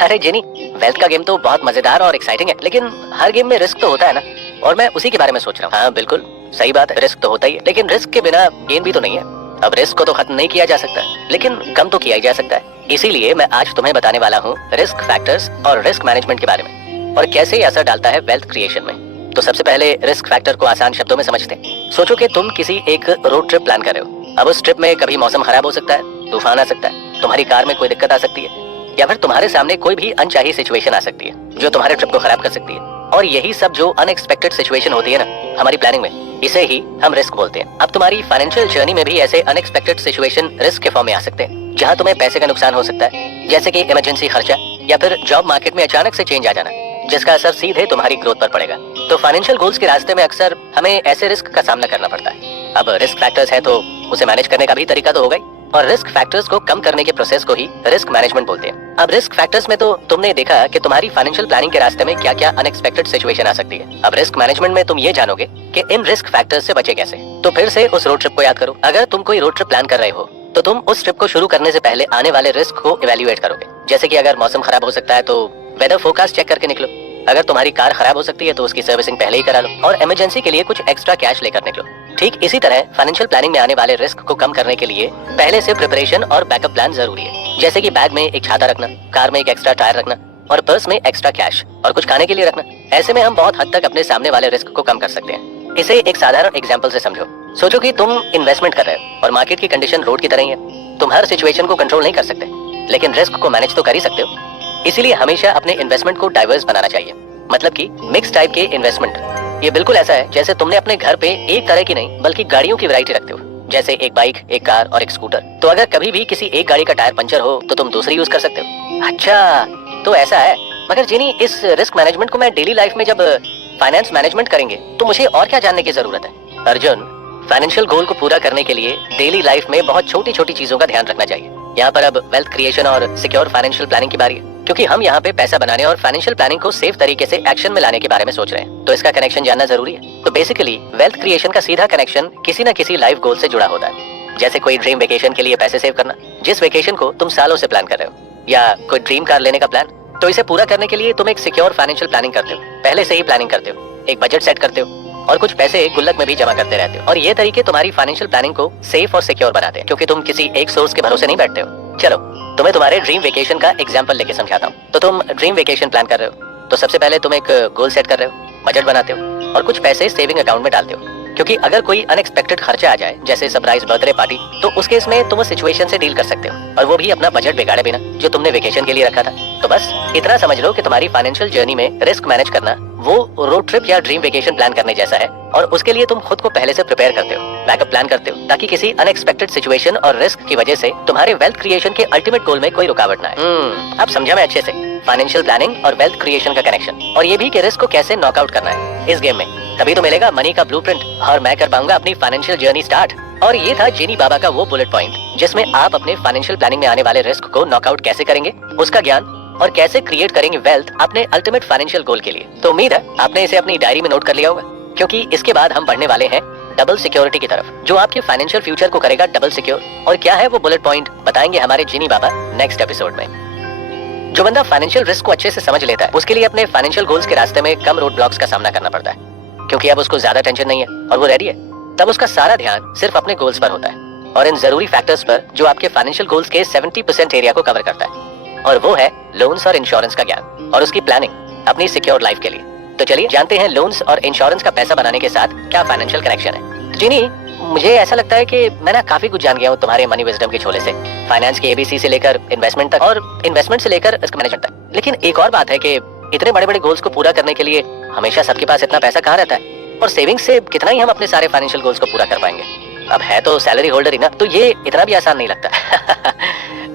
अरे जिनी, वेल्थ का गेम तो बहुत मजेदार और एक्साइटिंग है, लेकिन हर गेम में रिस्क तो होता है ना, और मैं उसी के बारे में सोच रहा हूँ। हाँ बिल्कुल सही बात है, रिस्क तो होता ही है, लेकिन रिस्क के बिना गेम भी तो नहीं है। अब रिस्क को तो खत्म नहीं किया जा सकता, लेकिन कम तो किया ही जा सकता है। इसीलिए मैं आज तुम्हें बताने वाला हूँ रिस्क फैक्टर्स और रिस्क मैनेजमेंट के बारे में, और कैसे ये असर डालता है वेल्थ क्रिएशन में। तो सबसे पहले रिस्क फैक्टर को आसान शब्दों में समझते हैं। सोचो कि तुम किसी एक रोड ट्रिप प्लान कर रहे हो। अब उस ट्रिप में कभी मौसम खराब हो सकता है, तूफान आ सकता है, तुम्हारी कार में कोई दिक्कत आ सकती है, या फिर तुम्हारे सामने कोई भी अनचाही सिचुएशन आ सकती है जो तुम्हारे ट्रिप को खराब कर सकती है। और यही सब जो अनएक्सपेक्टेड सिचुएशन होती है ना हमारी प्लानिंग में, इसे ही हम रिस्क बोलते हैं। अब तुम्हारी फाइनेंशियल जर्नी में भी ऐसे अनएक्सपेक्टेड सिचुएशन रिस्क के फॉर्म में आ सकते हैं, जहां तुम्हें पैसे का नुकसान हो सकता है, जैसे कि इमरजेंसी खर्चा या फिर जॉब मार्केट में अचानक से चेंज आ जाना, जिसका असर सीधे तुम्हारी ग्रोथ पर पड़ेगा। तो फाइनेंशियल गोल्स के रास्ते में अक्सर हमें ऐसे रिस्क का सामना करना पड़ता है। अब रिस्क फैक्टर्स है तो उसे मैनेज करने का भी तरीका तो होगा ही, और रिस्क फैक्टर्स को कम करने के प्रोसेस को ही रिस्क मैनेजमेंट बोलते हैं। अब रिस्क फैक्टर्स में तो तुमने देखा कि तुम्हारी फाइनेंशियल प्लानिंग के रास्ते में क्या क्या अनएक्सपेक्टेड सिचुएशन आ सकती है। अब रिस्क मैनेजमेंट में तुम ये जानोगे कि इन रिस्क फैक्टर्स से बचे कैसे। तो फिर से उस रोड ट्रिप को याद करो। अगर तुम कोई रोड ट्रिप प्लान कर रहे हो तो तुम उस ट्रिप को शुरू करने से पहले आने वाले रिस्क को इवेल्युएट करोगे। जैसे कि अगर मौसम खराब हो सकता है तो वेदर फोरकास्ट चेक करके निकलो, अगर तुम्हारी कार खराब हो सकती है तो उसकी सर्विसिंग पहले ही करा लो, और इमरजेंसी के लिए कुछ एक्स्ट्रा कैश लेकर निकलो। ठीक इसी तरह फाइनेंशियल प्लानिंग में आने वाले रिस्क को कम करने के लिए पहले से प्रिपरेशन और बैकअप प्लान जरूरी है। जैसे कि बैग में एक छाता रखना, कार में एक एक्स्ट्रा टायर रखना, और पर्स में एक्स्ट्रा कैश और कुछ खाने के लिए रखना। ऐसे में हम बहुत हद तक अपने सामने वाले रिस्क को कम कर सकते हैं। इसे एक साधारण एग्जांपल से समझो। सोचो कि तुम इन्वेस्टमेंट कर रहे हो और मार्केट की कंडीशन रोड की तरह ही है। तुम हर सिचुएशन को कंट्रोल नहीं कर सकते, लेकिन रिस्क को मैनेज तो कर ही सकते हो। इसीलिए हमेशा अपने इन्वेस्टमेंट को डाइवर्स बनाना चाहिए, मतलब कि मिक्स टाइप के इन्वेस्टमेंट। ये बिल्कुल ऐसा है जैसे तुमने अपने घर पे एक तरह की नहीं बल्कि गाड़ियों की वैरायटी रखते हो, जैसे एक बाइक, एक कार और एक स्कूटर। तो अगर कभी भी किसी एक गाड़ी का टायर पंचर हो तो तुम दूसरी यूज कर सकते हो। अच्छा, तो ऐसा है। मगर जिनी, इस रिस्क मैनेजमेंट को मैं डेली लाइफ में जब फाइनेंस मैनेजमेंट करेंगे तो मुझे और क्या जानने की जरूरत है? अर्जुन, फाइनेंशियल गोल को पूरा करने के लिए डेली लाइफ में बहुत छोटी छोटी चीजों का ध्यान रखना चाहिए। यहाँ पर अब वेल्थ क्रिएशन और सिक्योर फाइनेंशियल प्लानिंग की बारी है, क्योंकि हम यहाँ पे पैसा बनाने और फाइनेंशियल प्लानिंग को सेफ तरीके से एक्शन में लाने के बारे में सोच रहे हैं। तो इसका कनेक्शन जानना जरूरी है। तो बेसिकली वेल्थ क्रिएशन का सीधा कनेक्शन किसी न किसी लाइफ गोल से जुड़ा होता है। जैसे कोई ड्रीम वेकेशन के लिए पैसे सेव करना, जिस वेकेशन को तुम सालों से प्लान कर रहे हो, या कोई ड्रीम कार लेने का प्लान। तो इसे पूरा करने के लिए तुम एक सिक्योर फाइनेंशियल प्लानिंग करते हो, पहले से ही प्लानिंग करते हो, एक बजट सेट करते हो और कुछ पैसे गुल्लक में भी जमा करते रहते हो। और ये तरीके तुम्हारी फाइनेंशियल प्लानिंग को सेफ और सिक्योर बनाते हैं, क्योंकि तुम किसी एक सोर्स के भरोसे नहीं बैठते हो। चलो तुम्हें तुम्हारे ड्रीम वेकेशन का एग्जांपल लेके समझाता हूँ। तो तुम ड्रीम वेकेशन प्लान कर रहे हो, तो सबसे पहले तुम एक गोल सेट कर रहे हो, बजट बनाते हो और कुछ पैसे सेविंग अकाउंट में डालते हो, क्योंकि अगर कोई अनएक्सपेक्टेड खर्चा आ जाए, जैसे सरप्राइज बर्थडे पार्टी, तो उस केस में तुम उस सिचुएशन से डील कर सकते हो, और वो भी अपना बजट बिगाड़े बिना, जो तुमने वेकेशन के लिए रखा था। तो बस इतना समझ लो कि तुम्हारी फाइनेंशियल जर्नी में रिस्क मैनेज करना वो रोड ट्रिप या ड्रीम वेकेशन प्लान करने जैसा है, और उसके लिए तुम खुद को पहले से प्रिपेयर करते हो, बैकअप प्लान करते हो, ताकि किसी अनएक्सपेक्टेड सिचुएशन और रिस्क की वजह से तुम्हारे वेल्थ क्रिएशन के अल्टीमेट गोल में कोई रुकावट ना आए। अब समझा मैं अच्छे से फाइनेंशियल प्लानिंग और वेल्थ क्रिएशन का कनेक्शन, और ये भी कि रिस्क को कैसे नॉकआउट करना है इस गेम में। तभी तो मिलेगा मनी का ब्लूप्रिंट, और मैं कर पाऊंगा अपनी फाइनेंशियल जर्नी स्टार्ट। और ये था जिनी बाबा का वो बुलेट पॉइंट, जिसमें आप अपने फाइनेंशियल प्लानिंग में आने वाले रिस्क को नॉकआउट कैसे करेंगे, उसका ज्ञान, और कैसे क्रिएट करेंगे वेल्थ अपने अल्टीमेट फाइनेंशियल गोल के लिए। तो उम्मीद है आपने इसे अपनी डायरी में नोट कर लिया होगा, क्योंकि इसके बाद हम बढ़ने वाले हैं डबल सिक्योरिटी की तरफ, जो आपके फाइनेंशियल फ्यूचर को करेगा डबल सिक्योर। और क्या है वो बुलेट पॉइंट, बताएंगे हमारे जिनी बाबा नेक्स्ट एपिसोड में। जो बंदा फाइनेंशियल रिस्क को अच्छे से समझ लेता है, उसके लिए अपने फाइनेंशियल गोल्स के रास्ते में कम रोड ब्लॉक्स का सामना करना पड़ता है, क्योंकि अब उसको ज्यादा टेंशन नहीं है और वो रेडी है। तब उसका सारा ध्यान सिर्फ अपने गोल्स पर होता है और इन जरूरी फैक्टर्स पर जो आपके फाइनेंशियल गोल्स के 70% एरिया को कवर करता है, और वो है लोन्स और इंश्योरेंस का ज्ञान और उसकी प्लानिंग अपनी सिक्योर लाइफ के लिए। तो चलिए जानते हैं लोन्स और इंश्योरेंस का पैसा बनाने के साथ क्या फाइनेंशियल कनेक्शन है। तो जिनी, मुझे ऐसा लगता है कि मैं ना काफी कुछ जान गया हूँ तुम्हारे मनी विजडम के छोले से, फाइनेंस के एबीसी से लेकर इन्वेस्टमेंट तक और इन्वेस्टमेंट से लेकर इसका मैनेजमेंट तक। लेकिन एक और बात है कि इतने बड़े बड़े गोल्स को पूरा करने के लिए हमेशा सबके पास इतना पैसा कहाँ रहता है, और सेविंग्स से कितना ही हम अपने सारे फाइनेंशियल गोल्स को पूरा कर पाएंगे। अब है तो सैलरी होल्डर ही ना, तो ये इतना भी आसान नहीं लगता।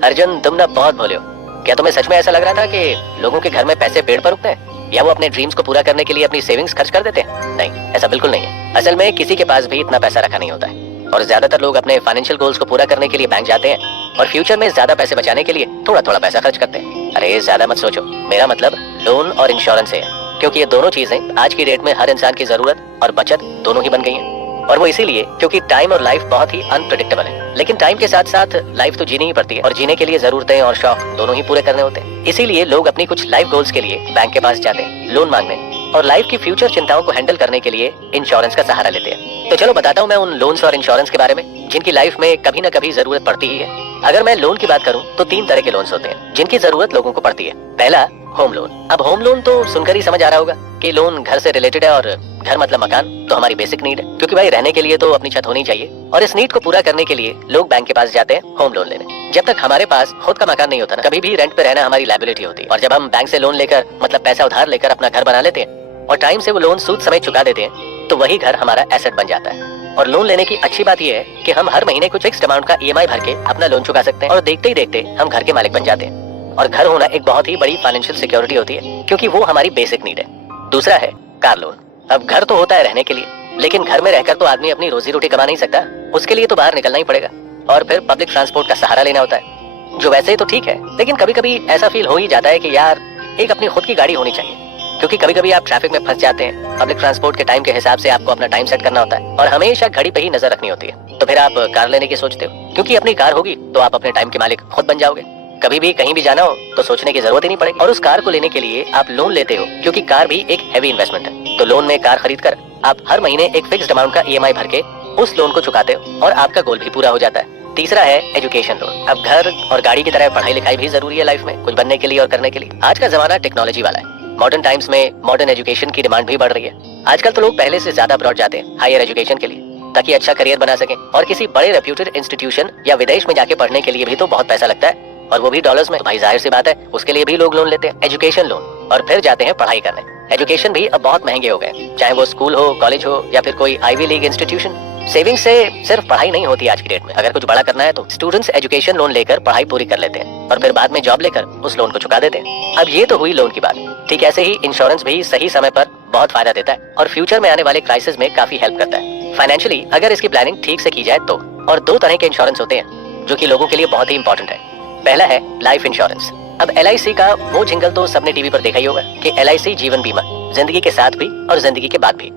अर्जुन, तुम ना बहुत भोले हो। क्या तुम्हें सच में ऐसा लग रहा था कि लोगों के घर में पैसे पेड़ पर उगते हैं या वो अपने ड्रीम्स को पूरा करने के लिए अपनी सेविंग्स खर्च कर देते हैं? नहीं, ऐसा बिल्कुल नहीं है। असल में किसी के पास भी इतना पैसा रखा नहीं होता है और ज्यादातर लोग अपने फाइनेंशियल गोल्स को पूरा करने के लिए बैंक जाते हैं और फ्यूचर में ज्यादा पैसे बचाने के लिए थोड़ा थोड़ा पैसा खर्च करते हैं। अरे ज्यादा मत सोचो, मेरा मतलब लोन और इंश्योरेंस है, क्योंकि ये दोनों चीजें आज की डेट में हर इंसान की जरूरत और बचत दोनों ही बन गई हैं। और वो इसीलिए क्योंकि टाइम और लाइफ बहुत ही अनप्रेडिक्टेबल है, लेकिन टाइम के साथ साथ लाइफ तो जीनी ही पड़ती है और जीने के लिए जरूरतें और शौक दोनों ही पूरे करने होते हैं। इसीलिए लोग अपनी कुछ लाइफ गोल्स के लिए बैंक के पास जाते हैं लोन मांगने, और लाइफ की फ्यूचर चिंताओं को हैंडल करने के लिए इंश्योरेंस का सहारा लेते हैं। तो चलो बताता हूँ मैं उन लोन्स और इंश्योरेंस के बारे में जिनकी लाइफ में कभी न कभी जरूरत पड़ती ही है। अगर मैं लोन की बात करूँ तो 3 तरह के लोन्स होते हैं जिनकी जरूरत लोगों को पड़ती है। पहला, होम लोन। अब होम लोन तो सुनकर ही समझ आ रहा होगा कि लोन घर से रिलेटेड है, और घर मतलब मकान, तो हमारी बेसिक नीड है, क्योंकि भाई रहने के लिए तो अपनी छत होनी चाहिए, और इस नीड को पूरा करने के लिए लोग बैंक के पास जाते हैं होम लोन लेने। जब तक हमारे पास खुद का मकान नहीं होता ना, कभी भी रेंट पे रहना हमारी लायबिलिटी होती है, और जब हम बैंक से लोन लेकर मतलब पैसा उधार लेकर अपना घर बना लेते हैं और टाइम से वो लोन सूद समेत चुका देते हैं, तो वही घर हमारा एसेट बन जाता है। और लोन लेने की अच्छी बात यह है कि हम हर महीने कुछ फिक्स्ड अमाउंट का ईएमआई भर के अपना लोन चुका सकते हैं, और देखते ही देखते हम घर के मालिक बन जाते हैं। और घर होना एक बहुत ही बड़ी फाइनेंशियल सिक्योरिटी होती है, क्योंकि वो हमारी बेसिक नीड है। दूसरा है कार लोन। अब घर तो होता है रहने के लिए, लेकिन घर में रहकर तो आदमी अपनी रोजी रोटी कमा नहीं सकता, उसके लिए तो बाहर निकलना ही पड़ेगा, और फिर पब्लिक ट्रांसपोर्ट का सहारा लेना होता है, जो वैसे ही तो ठीक है, लेकिन कभी कभी ऐसा फील हो ही जाता है कि यार एक अपनी खुद की गाड़ी होनी चाहिए, क्योंकि कभी कभी आप ट्रैफिक में फंस जाते हैं। पब्लिक ट्रांसपोर्ट के टाइम के हिसाब से आपको अपना टाइम सेट करना होता है और हमेशा घड़ी पे ही नजर रखनी होती है। तो फिर आप कार लेने की सोचते हो, क्योंकि अपनी कार होगी तो आप अपने टाइम के मालिक खुद बन जाओगे। कभी भी कहीं भी जाना हो तो सोचने की जरूरत ही नहीं पड़ेगी। और उस कार को लेने के लिए आप लोन लेते हो, क्योंकि कार भी एक हैवी इन्वेस्टमेंट है। तो लोन में कार खरीद कर आप हर महीने एक फिक्स्ड अमाउंट का ईएमआई भर के उस लोन को चुकाते हो और आपका गोल भी पूरा हो जाता है। तीसरा है एजुकेशन लोन। अब घर और गाड़ी की तरह पढ़ाई लिखाई भी जरूरी है लाइफ में, कुछ बनने के लिए और करने के लिए। आज का जमाना टेक्नोलॉजी वाला है, मॉडर्न टाइम्स में मॉडर्न एजुकेशन की डिमांड भी बढ़ रही है। आजकल तो लोग पहले से ज्यादा अब्रॉड जाते हैं हायर एजुकेशन के लिए, ताकि अच्छा करियर बना सकें, और किसी बड़े रेप्यूटेड इंस्टीट्यूशन या विदेश में जाके पढ़ने के लिए भी तो बहुत पैसा लगता है, और वो भी डॉलर्स में। तो भाई जाहिर सी बात है उसके लिए भी लोग लोन लेते हैं, एजुकेशन लोन, और फिर जाते हैं पढ़ाई करने। एजुकेशन भी अब बहुत महंगे हो गए, चाहे वो स्कूल हो, कॉलेज हो, या फिर कोई आईवी लीग इंस्टीट्यूशन। सेविंग से सिर्फ पढ़ाई नहीं होती आज की डेट में। अगर कुछ बड़ा करना है तो स्टूडेंट्स एजुकेशन लोन लेकर पढ़ाई पूरी कर लेते हैं और फिर बाद में जॉब लेकर उस लोन को चुका देते हैं। अब ये तो हुई लोन की बात। ठीक ऐसे ही इंश्योरेंस भी सही समय पर बहुत फायदा देता है और फ्यूचर में आने वाले क्राइसिस में काफी हेल्प करता है फाइनेंशियली, अगर इसकी प्लानिंग ठीक से की जाए तो। और 2 तरह के इंश्योरेंस होते हैं जो कि लोगों के लिए बहुत ही इंपॉर्टेंट है। पहला है लाइफ इंश्योरेंस। अब LIC का वो जिंगल तो सबने टीवी पर देखा ही होगा कि LIC जीवन बीमा, जिंदगी के साथ भी और जिंदगी के बाद भी।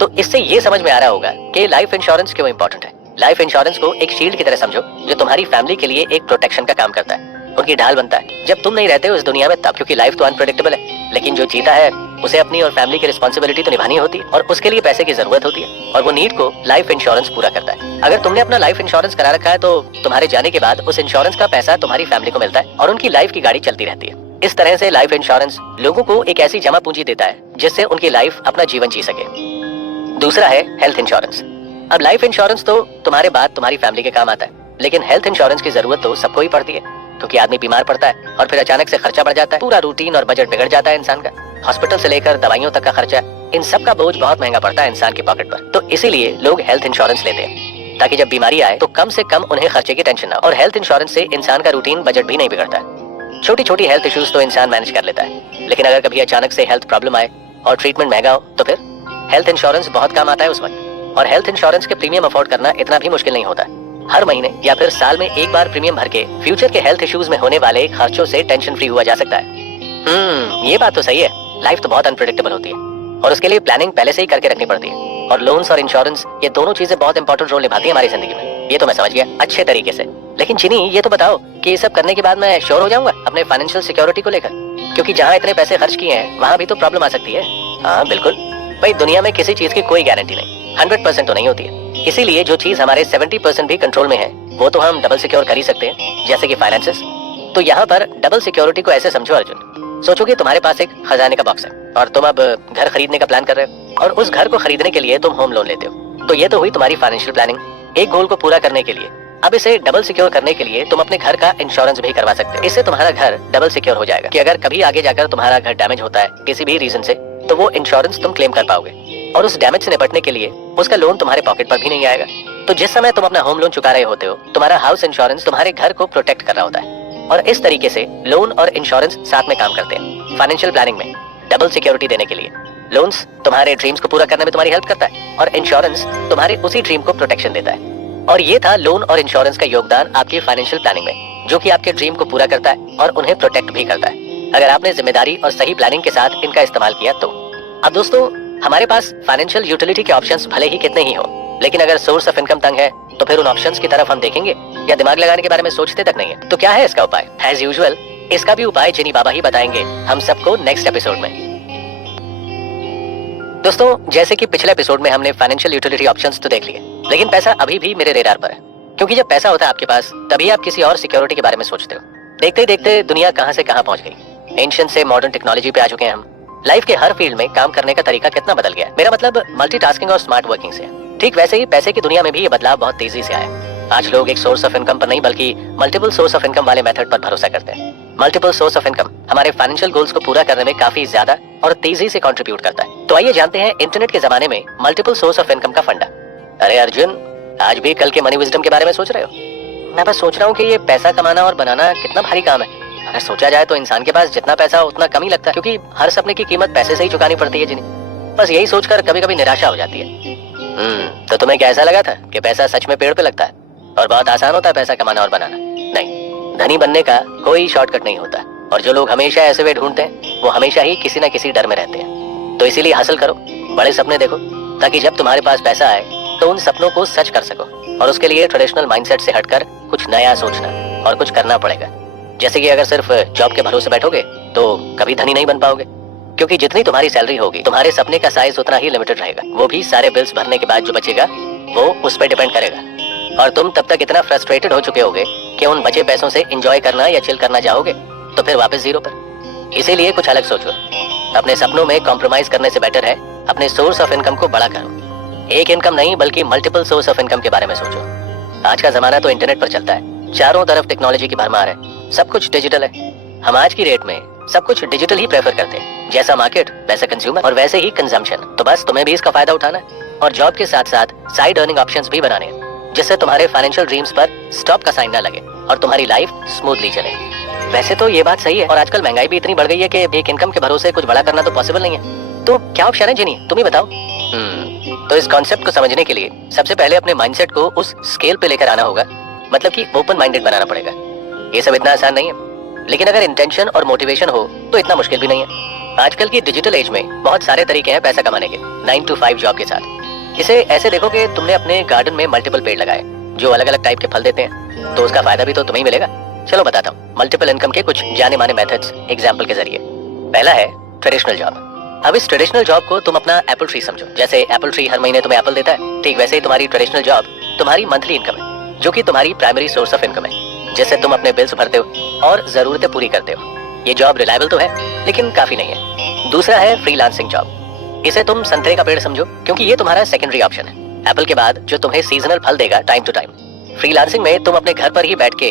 तो इससे ये समझ में आ रहा होगा कि लाइफ इंश्योरेंस क्यों इंपॉर्टेंट है। लाइफ इंश्योरेंस को एक शील्ड की तरह समझो, जो तुम्हारी फैमिली के लिए एक प्रोटेक्शन का काम करता है, उनकी ढाल बनता है जब तुम नहीं रहते हो इस दुनिया में तब, क्योंकि लाइफ तो अनप्रेडिक्टेबल है। लेकिन जो जीता है उसे अपनी और फैमिली की रिस्पॉन्सिबिलिटी तो निभानी होती है, और उसके लिए पैसे की जरूरत होती है, और वो नीड को लाइफ इंश्योरेंस पूरा करता है। अगर तुमने अपना लाइफ इंश्योरेंस करा रखा है तो तुम्हारे जाने के बाद उस इंश्योरेंस का पैसा तुम्हारी फैमिली को मिलता है और उनकी लाइफ की गाड़ी चलती रहती है। इस तरह से लाइफ इंश्योरेंस लोगों को एक ऐसी जमा पूंजी देता है जिससे उनकी लाइफ अपना जीवन जी सके। दूसरा है हेल्थ इंश्योरेंस। अब लाइफ इंश्योरेंस तो तुम्हारे बाद तुम्हारी फैमिली के काम आता है, लेकिन हेल्थ इंश्योरेंस की जरूरत तो सबको ही पड़ती है, क्योंकि आदमी बीमार पड़ता है और फिर अचानक से खर्चा बढ़ जाता है, पूरा रूटीन और बजट बिगड़ जाता है इंसान का। हॉस्पिटल से लेकर दवाइयों तक का खर्चा, इन सब का बोझ बहुत महंगा पड़ता है इंसान के पॉकेट पर। तो इसीलिए लोग हेल्थ इंश्योरेंस लेते हैं, ताकि जब बीमारी आए तो कम से कम उन्हें खर्चे की टेंशन ना हो। और हेल्थ इंश्योरेंस से इंसान का रूटीन बजट भी नहीं बिगड़ता है। छोटी छोटी हेल्थ इश्यूज तो इंसान मैनेज कर लेता है, लेकिन अगर कभी अचानक से हेल्थ प्रॉब्लम आए और ट्रीटमेंट महंगा हो तो फिर हेल्थ इंश्योरेंस बहुत काम आता है उस वक्त। और हेल्थ इंश्योरेंस के प्रीमियम अफोर्ड करना इतना भी मुश्किल नहीं होता। हर महीने या फिर साल में एक बार प्रीमियम भर के फ्यूचर के हेल्थ इश्यूज में होने वाले खर्चों से टेंशन फ्री हुआ जा सकता है। ये बात तो सही है। लाइफ तो बहुत अनप्रेडिक्टेबल होती है और उसके लिए प्लानिंग पहले से ही करके रखनी पड़ती है। और लोन्स और इंश्योरेंस ये दोनों चीजें बहुत इंपॉर्टेंट रोल निभाती है हमारी जिंदगी में। ये तो मैं समझ गया अच्छे तरीके से। लेकिन जिनी ये तो बताओ कि ये सब करने के बाद मैं श्योर हो जाऊंगा अपने फाइनेंशियल सिक्योरिटी को लेकर? क्योंकि जहाँ इतने पैसे खर्च किए हैं वहाँ भी तो प्रॉब्लम आ सकती है। हाँ बिल्कुल भाई, दुनिया में किसी चीज की कोई गारंटी नहीं, 100% तो नहीं होती है। इसीलिए जो चीज हमारे 70% भी कंट्रोल में है वो तो हम डबल सिक्योर कर ही सकते हैं, जैसे कि फाइनेंसेस। तो यहाँ पर डबल सिक्योरिटी को ऐसे समझो अर्जुन, सोचो कि तुम्हारे पास एक खजाने का बॉक्स है और तुम अब घर खरीदने का प्लान कर रहे हो और उस घर को खरीदने के लिए तुम होम लोन लेते हो। तो ये तो हुई तुम्हारी फाइनेंशियल प्लानिंग एक गोल को पूरा करने के लिए। अब इसे डबल सिक्योर करने के लिए तुम अपने घर का इंश्योरेंस भी करवा सकते हो। इससे तुम्हारा घर डबल सिक्योर हो जाएगा कि अगर कभी आगे जाकर तुम्हारा घर डैमेज होता है किसी भी रीजन से, तो वो इंश्योरेंस तुम क्लेम कर पाओगे और उस डैमेज से निपटने के लिए उसका लोन तुम्हारे पॉकेट पर भी नहीं आएगा। तो जिस समय तुम अपना होम लोन चुका रहे होते हो, तुम्हारा हाउस इंश्योरेंस तुम्हारे घर को प्रोटेक्ट कर रहा होता है। और इस तरीके से लोन और इंश्योरेंस साथ में काम करते हैं फाइनेंशियल प्लानिंग में डबल सिक्योरिटी देने के लिए। लोन्स तुम्हारे ड्रीम्स को पूरा करने में तुम्हारी हेल्प करता है और इंश्योरेंस तुम्हारे उसी ड्रीम को प्रोटेक्शन देता है। और ये था लोन और इंश्योरेंस का योगदान आपकी फाइनेंशियल प्लानिंग में, जो कि आपके ड्रीम को पूरा करता है और उन्हें प्रोटेक्ट भी करता है, अगर आपने जिम्मेदारी और सही प्लानिंग के साथ इनका इस्तेमाल किया तो। अब दोस्तों, हमारे पास फाइनेंशियल यूटिलिटी के ऑप्शंस भले ही कितने ही हो, लेकिन अगर सोर्स ऑफ इनकम तंग है तो फिर उन ऑप्शंस की तरफ हम देखेंगे या दिमाग लगाने के बारे में सोचते तक नहीं है। तो क्या है इसका उपाय? एज यूजुअल इसका भी उपाय जिनी बाबा ही बताएंगे हम सबको नेक्स्ट एपिसोड में। दोस्तों, जैसे कि पिछले एपिसोड में हमने फाइनेंशियल यूटिलिटी ऑप्शंस तो देख लिए, लेकिन पैसा अभी भी मेरे रेडार पर है। क्योंकि जब पैसा होता है आपके पास, तभी आप किसी और सिक्योरिटी के बारे में सोचते हो। देखते ही देखते दुनिया कहां से कहां पहुंच गई। एंशिएंट से मॉडर्न टेक्नोलॉजी पे आ चुके हैं हम। लाइफ के हर फील्ड में काम करने का तरीका कितना बदल गया है। मेरा मतलब मल्टीटास्किंग और स्मार्ट वर्किंग से। ठीक वैसे ही पैसे की दुनिया में भी ये बदलाव बहुत तेजी से आया। आज लोग एक सोर्स ऑफ इनकम पर नहीं बल्कि मल्टीपल सोर्स ऑफ इनकम वाले मेथड पर भरोसा करते हैं। मल्टीपल सोर्स ऑफ इनकम हमारे फाइनेंशियल गोल्स को पूरा करने में काफी ज्यादा और तेजी से कंट्रीब्यूट करता है। तो आइए जानते हैं इंटरनेट के जमाने में मल्टीपल सोर्स ऑफ इनकम का फंडा। अरे अर्जुन, आज भी कल के मनी विजडम के बारे में सोच रहे हो? मैं बस सोच रहा हूँ कि ये पैसा कमाना और बनाना कितना भारी काम है। अगर सोचा जाए तो इंसान के पास जितना पैसा हो उतना कम ही लगता है, क्योंकि हर सपने की कीमत पैसे से ही चुकानी पड़ती है जिन्हें। बस यही सोचकर कभी कभी निराशा हो जाती है। तो तुम्हें क्या ऐसा लगा था कि पैसा सच में पेड़ पे लगता है और बहुत आसान होता है पैसा कमाना और बनाना? नहीं, धनी बनने का कोई शॉर्टकट नहीं होता, और जो लोग हमेशा ऐसे वे ढूंढते हैं वो हमेशा ही किसी न किसी डर में रहते हैं। तो इसीलिए हासिल करो, बड़े सपने देखो, ताकि जब तुम्हारे पास पैसा आए तो उन सपनों को सच कर सको। और उसके लिए ट्रेडिशनल माइंडसेट से हटकर कुछ नया सोचना और कुछ करना पड़ेगा। जैसे कि अगर सिर्फ जॉब के भरोसे बैठोगे तो कभी धनी नहीं बन पाओगे, क्योंकि जितनी तुम्हारी सैलरी होगी तुम्हारे सपने का साइज उतना ही लिमिटेड रहेगा। वो भी सारे बिल्स भरने के बाद जो बचेगा वो उस पर डिपेंड करेगा। और तुम तब तक इतना फ्रस्ट्रेटेड हो चुके होगे कि उन बचे पैसों से एंजॉय करना या चिल करना चाहोगे तो फिर वापस जीरो पर। इसीलिए कुछ अलग सोचो। अपने सपनों में कॉम्प्रोमाइज करने से बेटर है अपने सोर्स ऑफ इनकम को बड़ा करो। एक इनकम नहीं बल्कि मल्टीपल सोर्स ऑफ इनकम के बारे में सोचो। आज का जमाना तो इंटरनेट पर चलता है, चारों तरफ टेक्नोलॉजी की भरमार है, सब कुछ डिजिटल है। हम आज की डेट में सब कुछ डिजिटल ही प्रेफर करते हैं, जैसा मार्केट वैसा कंज्यूमर और वैसे ही कंजम्पशन। तो बस तुम्हें भी इसका फायदा उठाना है और जॉब के साथ साथ साइड अर्निंग ऑप्शंस भी बनाने हैं, जिससे तुम्हारे फाइनेंशियल ड्रीम्स पर स्टॉप का साइन ना लगे और तुम्हारी लाइफ स्मूथली चले। वैसे तो ये बात सही है, और आजकल महंगाई भी इतनी बढ़ गई है कि एक इनकम के भरोसे कुछ बड़ा करना तो पॉसिबल नहीं है। तो क्या ऑप्शन है जिनी, तुम ही बताओ। तो इस कॉन्सेप्ट को समझने के लिए सबसे पहले अपने माइंडसेट को उस स्केल पे लेकर आना होगा, मतलब कि ओपन माइंडेड बनाना पड़ेगा। ये सब इतना आसान नहीं है, लेकिन अगर इंटेंशन और मोटिवेशन हो तो इतना मुश्किल भी नहीं है। आजकल की डिजिटल एज में बहुत सारे तरीके हैं पैसा कमाने के 9 to 5 जॉब के साथ। इसे ऐसे देखो कि तुमने अपने गार्डन में मल्टीपल पेड़ लगाए जो अलग अलग टाइप के फल देते हैं, तो उसका फायदा भी तो तुम्हें मिलेगा। चलो बताता हूँ मल्टीपल इनकम के कुछ जाने माने मेथड्स एग्जाम्पल के जरिए। पहला है ट्रेडिशनल जॉब। अब इस ट्रेडिशनल जॉब को तुम अपना एप्पल ट्री समझो। जैसे एप्पल ट्री हर महीने तुम्हें एप्पल देता है, ठीक वैसे ही तुम्हारी ट्रेडिशनल जॉब तुम्हारी मंथली इनकम है, जो कि तुम्हारी प्राइमरी सोर्स ऑफ इनकम है, जिससे तुम अपने बिल्स भरते हो और जरूरतें पूरी करते हो। ये जॉब रिलायबल तो है, लेकिन काफी नहीं है। दूसरा है फ्रीलांसिंग जॉब। इसे तुम संतरे का पेड़ समझो, क्योंकि ये तुम्हारा सेकेंडरी ऑप्शन है, एप्पल के बाद जो तुम्हें सीजनल फल देगा टाइम टू टाइम। फ्रीलांसिंग में तुम अपने घर पर ही बैठ के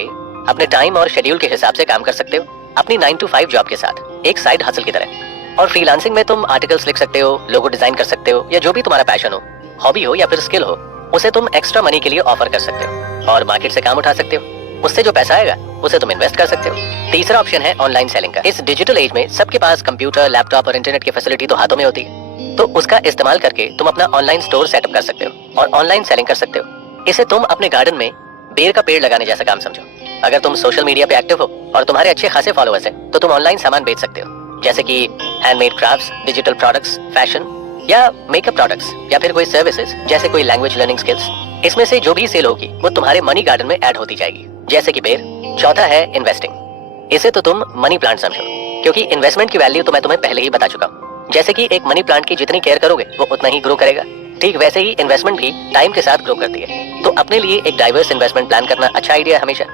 अपने टाइम और शेड्यूल के हिसाब से काम कर सकते हो, अपनी 9 to 5 जॉब के साथ एक साइड हसल की तरह। और फ्रीलांसिंग में तुम आर्टिकल्स लिख सकते हो, लोगो डिजाइन कर सकते हो, या जो भी तुम्हारा पैशन हो, हॉबी हो या फिर स्किल हो, उसे तुम एक्स्ट्रा मनी के लिए ऑफर कर सकते हो और मार्केट से काम उठा सकते हो। उससे जो पैसा आएगा उसे तुम इन्वेस्ट कर सकते हो। तीसरा ऑप्शन है ऑनलाइन सेलिंग का। इस डिजिटल एज में सबके पास कंप्यूटर, लैपटॉप और इंटरनेट की फैसिलिटी तो हाथों में होती है, तो उसका इस्तेमाल करके तुम अपना ऑनलाइन स्टोर सेटअप कर सकते हो और ऑनलाइन सेलिंग कर सकते हो। इसे तुम अपने गार्डन में बेर का पेड़ लगाने जैसा काम समझो। अगर तुम सोशल मीडिया पे एक्टिव हो और तुम्हारे अच्छे खासे फॉलोअर्स हैं, तो तुम ऑनलाइन सामान बेच सकते हो, जैसे कि handmade crafts, digital products, fashion, या मेकअप प्रोडक्ट्स या फिर कोई सर्विसेज जैसे कोई लैंग्वेज लर्निंग स्किल्स, इसमें से जो भी सेल होगी वो तुम्हारे मनी गार्डन में ऐड होती जाएगी, जैसे कि पेड़। चौथा है इन्वेस्टिंग। इसे तो तुम मनी प्लांट समझो, क्योंकि इन्वेस्टमेंट की वैल्यू तो मैं तुम्हें पहले ही बता चुका हूँ। जैसे कि एक मनी प्लांट की जितनी केयर करोगे वो उतना ही ग्रो करेगा, ठीक वैसे ही इन्वेस्टमेंट भी टाइम के साथ ग्रो करती है। तो अपने लिए एक डाइवर्स इन्वेस्टमेंट प्लान करना अच्छा आइडिया है हमेशा,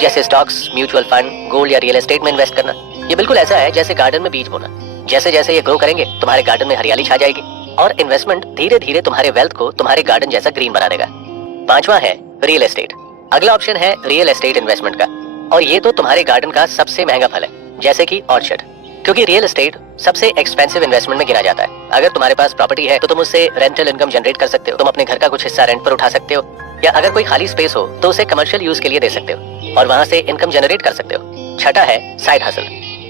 जैसे स्टॉक्स, म्यूचुअल फंड, गोल्ड या रियल एस्टेट में इन्वेस्ट करना। ये बिल्कुल ऐसा है जैसे गार्डन में बीज बोना, जैसे जैसे ये ग्रो करेंगे तुम्हारे गार्डन में हरियाली छा जाएगी और इन्वेस्टमेंट धीरे धीरे तुम्हारे वेल्थ को तुम्हारे गार्डन जैसा ग्रीन बना देगा। पांचवा है रियल एस्टेट। अगला ऑप्शन है रियल एस्टेट इन्वेस्टमेंट का, और ये तो तुम्हारे गार्डन का सबसे महंगा फल है, जैसे कि ऑर्चर्ड, क्योंकि रियल एस्टेट सबसे एक्सपेंसिव इन्वेस्टमेंट में गिना जाता है। अगर तुम्हारे पास प्रॉपर्टी है तो तुम उससे रेंटल इनकम जनरेट कर सकते हो, तुम अपने घर का कुछ हिस्सा रेंट पर उठा सकते हो, या अगर कोई खाली स्पेस हो तो उसे कमर्शियल यूज के लिए दे सकते हो और वहां से इनकम जनरेट कर सकते हो। छठा है साइड हसल।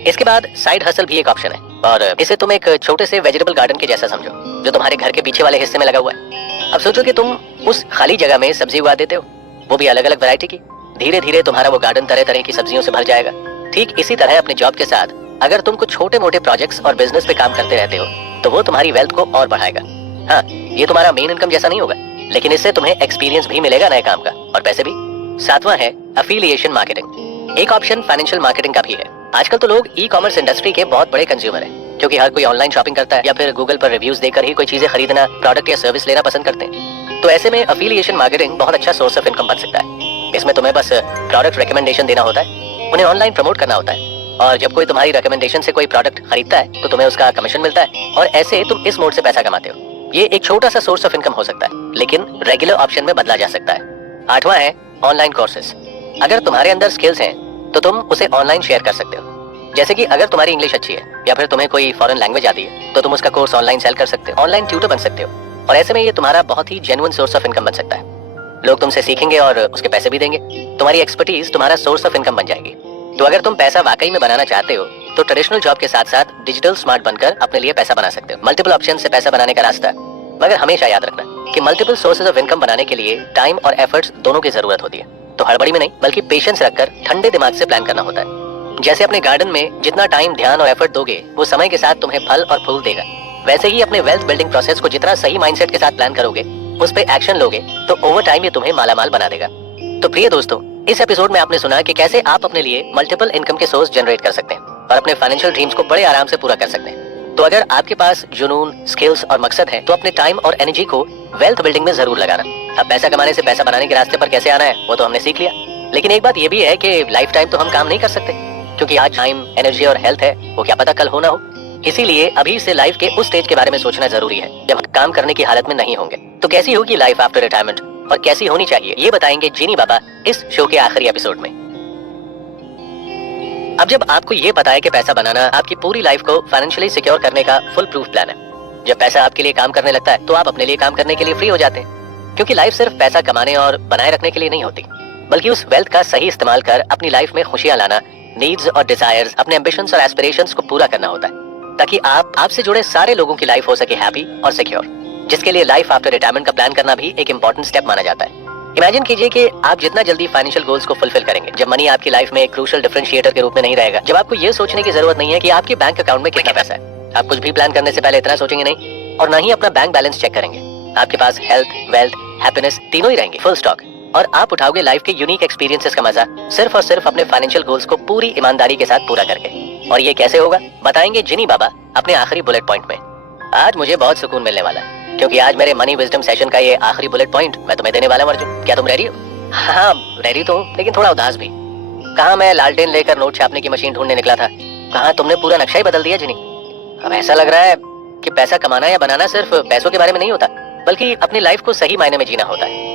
इसके बाद साइड हसल भी एक ऑप्शन है, और इसे तुम एक छोटे से वेजिटेबल गार्डन के जैसा समझो जो तुम्हारे घर के पीछे वाले हिस्से में लगा हुआ है। अब सोचो कि तुम उस खाली जगह में सब्जी उगा देते हो, वो भी अलग अलग वैरायटी की। धीरे धीरे तुम्हारा वो गार्डन तरह तरह की सब्जियों से भर जाएगा। ठीक इसी तरह अपने जॉब के साथ अगर तुम कुछ छोटे मोटे प्रोजेक्ट्स और बिजनेस पे काम करते रहते हो तो वो तुम्हारी वेल्थ को और बढ़ाएगा। हाँ, ये तुम्हारा मेन इनकम जैसा नहीं होगा, लेकिन इससे तुम्हें एक्सपीरियंस भी मिलेगा नए काम का, और पैसे भी। सातवां है अफिलिएशन मार्केटिंग। एक ऑप्शन फाइनेंशियल मार्केटिंग का भी है। आजकल तो लोग ई कॉमर्स इंडस्ट्री के बहुत बड़े कंज्यूमर हैं, क्योंकि हर कोई ऑनलाइन शॉपिंग करता है या फिर गूगल पर रिव्यूज देकर ही कोई चीजें खरीदना, प्रोडक्ट या सर्विस लेना पसंद करते हैं। तो ऐसे में अफिलिएशन मार्केटिंग बहुत अच्छा सोर्स ऑफ इनकम बन सकता है। इसमें तुम्हें बस प्रोडक्ट रिकमेंडेशन देना होता है, उन्हें ऑनलाइन प्रमोट करना होता है, और जब कोई तुम्हारी रिकमेंडेशन से कोई प्रोडक्ट खरीदता है तो तुम्हें उसका कमीशन मिलता है, और ऐसे तुम इस मोड से पैसा कमाते हो। ये एक छोटा सा सोर्स ऑफ इनकम हो सकता है, लेकिन रेगुलर ऑप्शन में बदला जा सकता है। आठवां है ऑनलाइन कोर्सेज। अगर तुम्हारे अंदर स्किल्स हैं तो तुम उसे ऑनलाइन शेयर कर सकते हो। जैसे कि अगर तुम्हारी इंग्लिश अच्छी है या फिर तुम्हें कोई फॉरेन लैंग्वेज आती है तो तुम उसका कोर्स ऑनलाइन सेल कर सकते हो, ऑनलाइन ट्यूटर बन सकते हो, और ऐसे में ये तुम्हारा बहुत ही जेन्युइन सोर्स ऑफ इनकम बन सकता है। लोग तुमसे सीखेंगे और उसके पैसे भी देंगे। तुम्हारी एक्सपर्टीज तुम्हारा सोर्स ऑफ इनकम बन जाएगी। तो अगर तुम पैसा वाकई में बनाना चाहते हो तो ट्रेडिशनल जॉब के साथ साथ डिजिटल स्मार्ट बनकर अपने लिए पैसा बना सकते हो। मल्टीपल ऑप्शन से पैसा बनाने का रास्ता, मगर हमेशा याद रखना कि मल्टीपल सोर्सेज ऑफ इनकम बनाने के लिए टाइम और एफर्ट्स दोनों की जरूरत होती है। तो हड़बड़ी में नहीं, बल्कि पेशेंस रखकर ठंडे दिमाग से प्लान करना होता है। जैसे अपने गार्डन में जितना टाइम, ध्यान और एफर्ट दोगे वो समय के साथ तुम्हें फल और फूल देगा, वैसे ही अपने वेल्थ बिल्डिंग प्रोसेस को जितना सही माइंडसेट के साथ प्लान करोगे, उस पे एक्शन लोगे, तो ओवर टाइम ये तुम्हें मालामाल बना देगा। तो प्रिय दोस्तों, इस एपिसोड में आपने सुना कि कैसे आप अपने लिए मल्टीपल इनकम के सोर्स जनरेट कर सकते हैं और अपने फाइनेंशियल ड्रीम्स को बड़े आराम से पूरा कर सकते हैं। तो अगर आपके पास जुनून, स्किल्स और मकसद है तो अपने टाइम और एनर्जी को वेल्थ बिल्डिंग में जरूर लगाना। अब पैसा कमाने से पैसा बनाने के रास्ते पर कैसे आना है वो तो हमने सीख लिया, लेकिन एक बात ये भी है कि लाइफ टाइम तो हम काम नहीं कर सकते, क्योंकि आज टाइम, एनर्जी और हेल्थ है वो क्या पता कल हो ना हो। इसीलिए अभी से लाइफ के उस स्टेज के बारे में सोचना जरूरी है जब काम करने की हालत में नहीं होंगे। तो कैसी होगी लाइफ आफ्टर रिटायरमेंट और कैसी होनी चाहिए, ये बताएंगे जीनी बाबा इस शो के आखिरी एपिसोड में। अब जब आपको ये पता है कि पैसा बनाना आपकी पूरी लाइफ को फाइनेंशियली सिक्योर करने का फुल प्रूफ प्लान है, जब पैसा आपके लिए काम करने लगता है तो आप अपने लिए काम करने के लिए फ्री हो जाते हैं, क्योंकि लाइफ सिर्फ पैसा कमाने और बनाए रखने के लिए नहीं होती, बल्कि उस वेल्थ का सही इस्तेमाल कर अपनी लाइफ में खुशियां लाना, नीड्स और डिजायर्स, अपने एम्बिशंस और एस्पिरेशंस को पूरा करना होता है, ताकि आपसे जुड़े सारे लोगों की लाइफ हो सके हैप्पी और सिक्योर, जिसके लिए लाइफ आफ्टर रिटायरमेंट का प्लान करना भी एक इंपॉर्टेंट स्टेप माना जाता है। इमेजिन कीजिए कि आप जितना जल्दी फाइनेंशियल गोल्स को फुलफिल करेंगे, जब मनी आपकी लाइफ में एक क्रूशियल डिफरेंशिएटर के रूप में नहीं रहेगा, जब आपको ये सोचने की जरूरत नहीं है कि आपके बैंक अकाउंट में कितना पैसा है, आप कुछ भी प्लान करने से पहले इतना सोचेंगे नहीं, और ना ही अपना बैंक बैलेंस चेक करेंगे। आपके पास हेल्थ, वेल्थ, हैप्पीनेस तीनों ही रहेंगे फुल स्टॉक, और आप उठाओगे लाइफ के यूनिक एक्सपीरियंसेस का मजा सिर्फ और सिर्फ अपने फाइनेंशियल गोल्स को पूरी ईमानदारी के साथ पूरा करके। और ये कैसे होगा बताएंगे जिनी बाबा अपने आखिरी बुलेट पॉइंट में। आज मुझे बहुत सुकून मिलने वाला है, क्योंकि आज मेरे मनी विजडम सेशन का ये आखिरी बुलेट पॉइंट मैं तुम्हें देने वाला हूं अर्जुन। क्या तुम रेडी हो? हाँ रेडी तो हूँ, लेकिन थोड़ा उदास भी। कहाँ मैं लालटेन लेकर नोट छापने की मशीन ढूंढने निकला था, कहाँ तुमने पूरा नक्शा ही बदल दिया जिनी। अब ऐसा लग रहा है कि पैसा कमाना या बनाना सिर्फ पैसों के बारे में नहीं होता, बल्कि अपनी लाइफ को सही मायने में जीना होता है।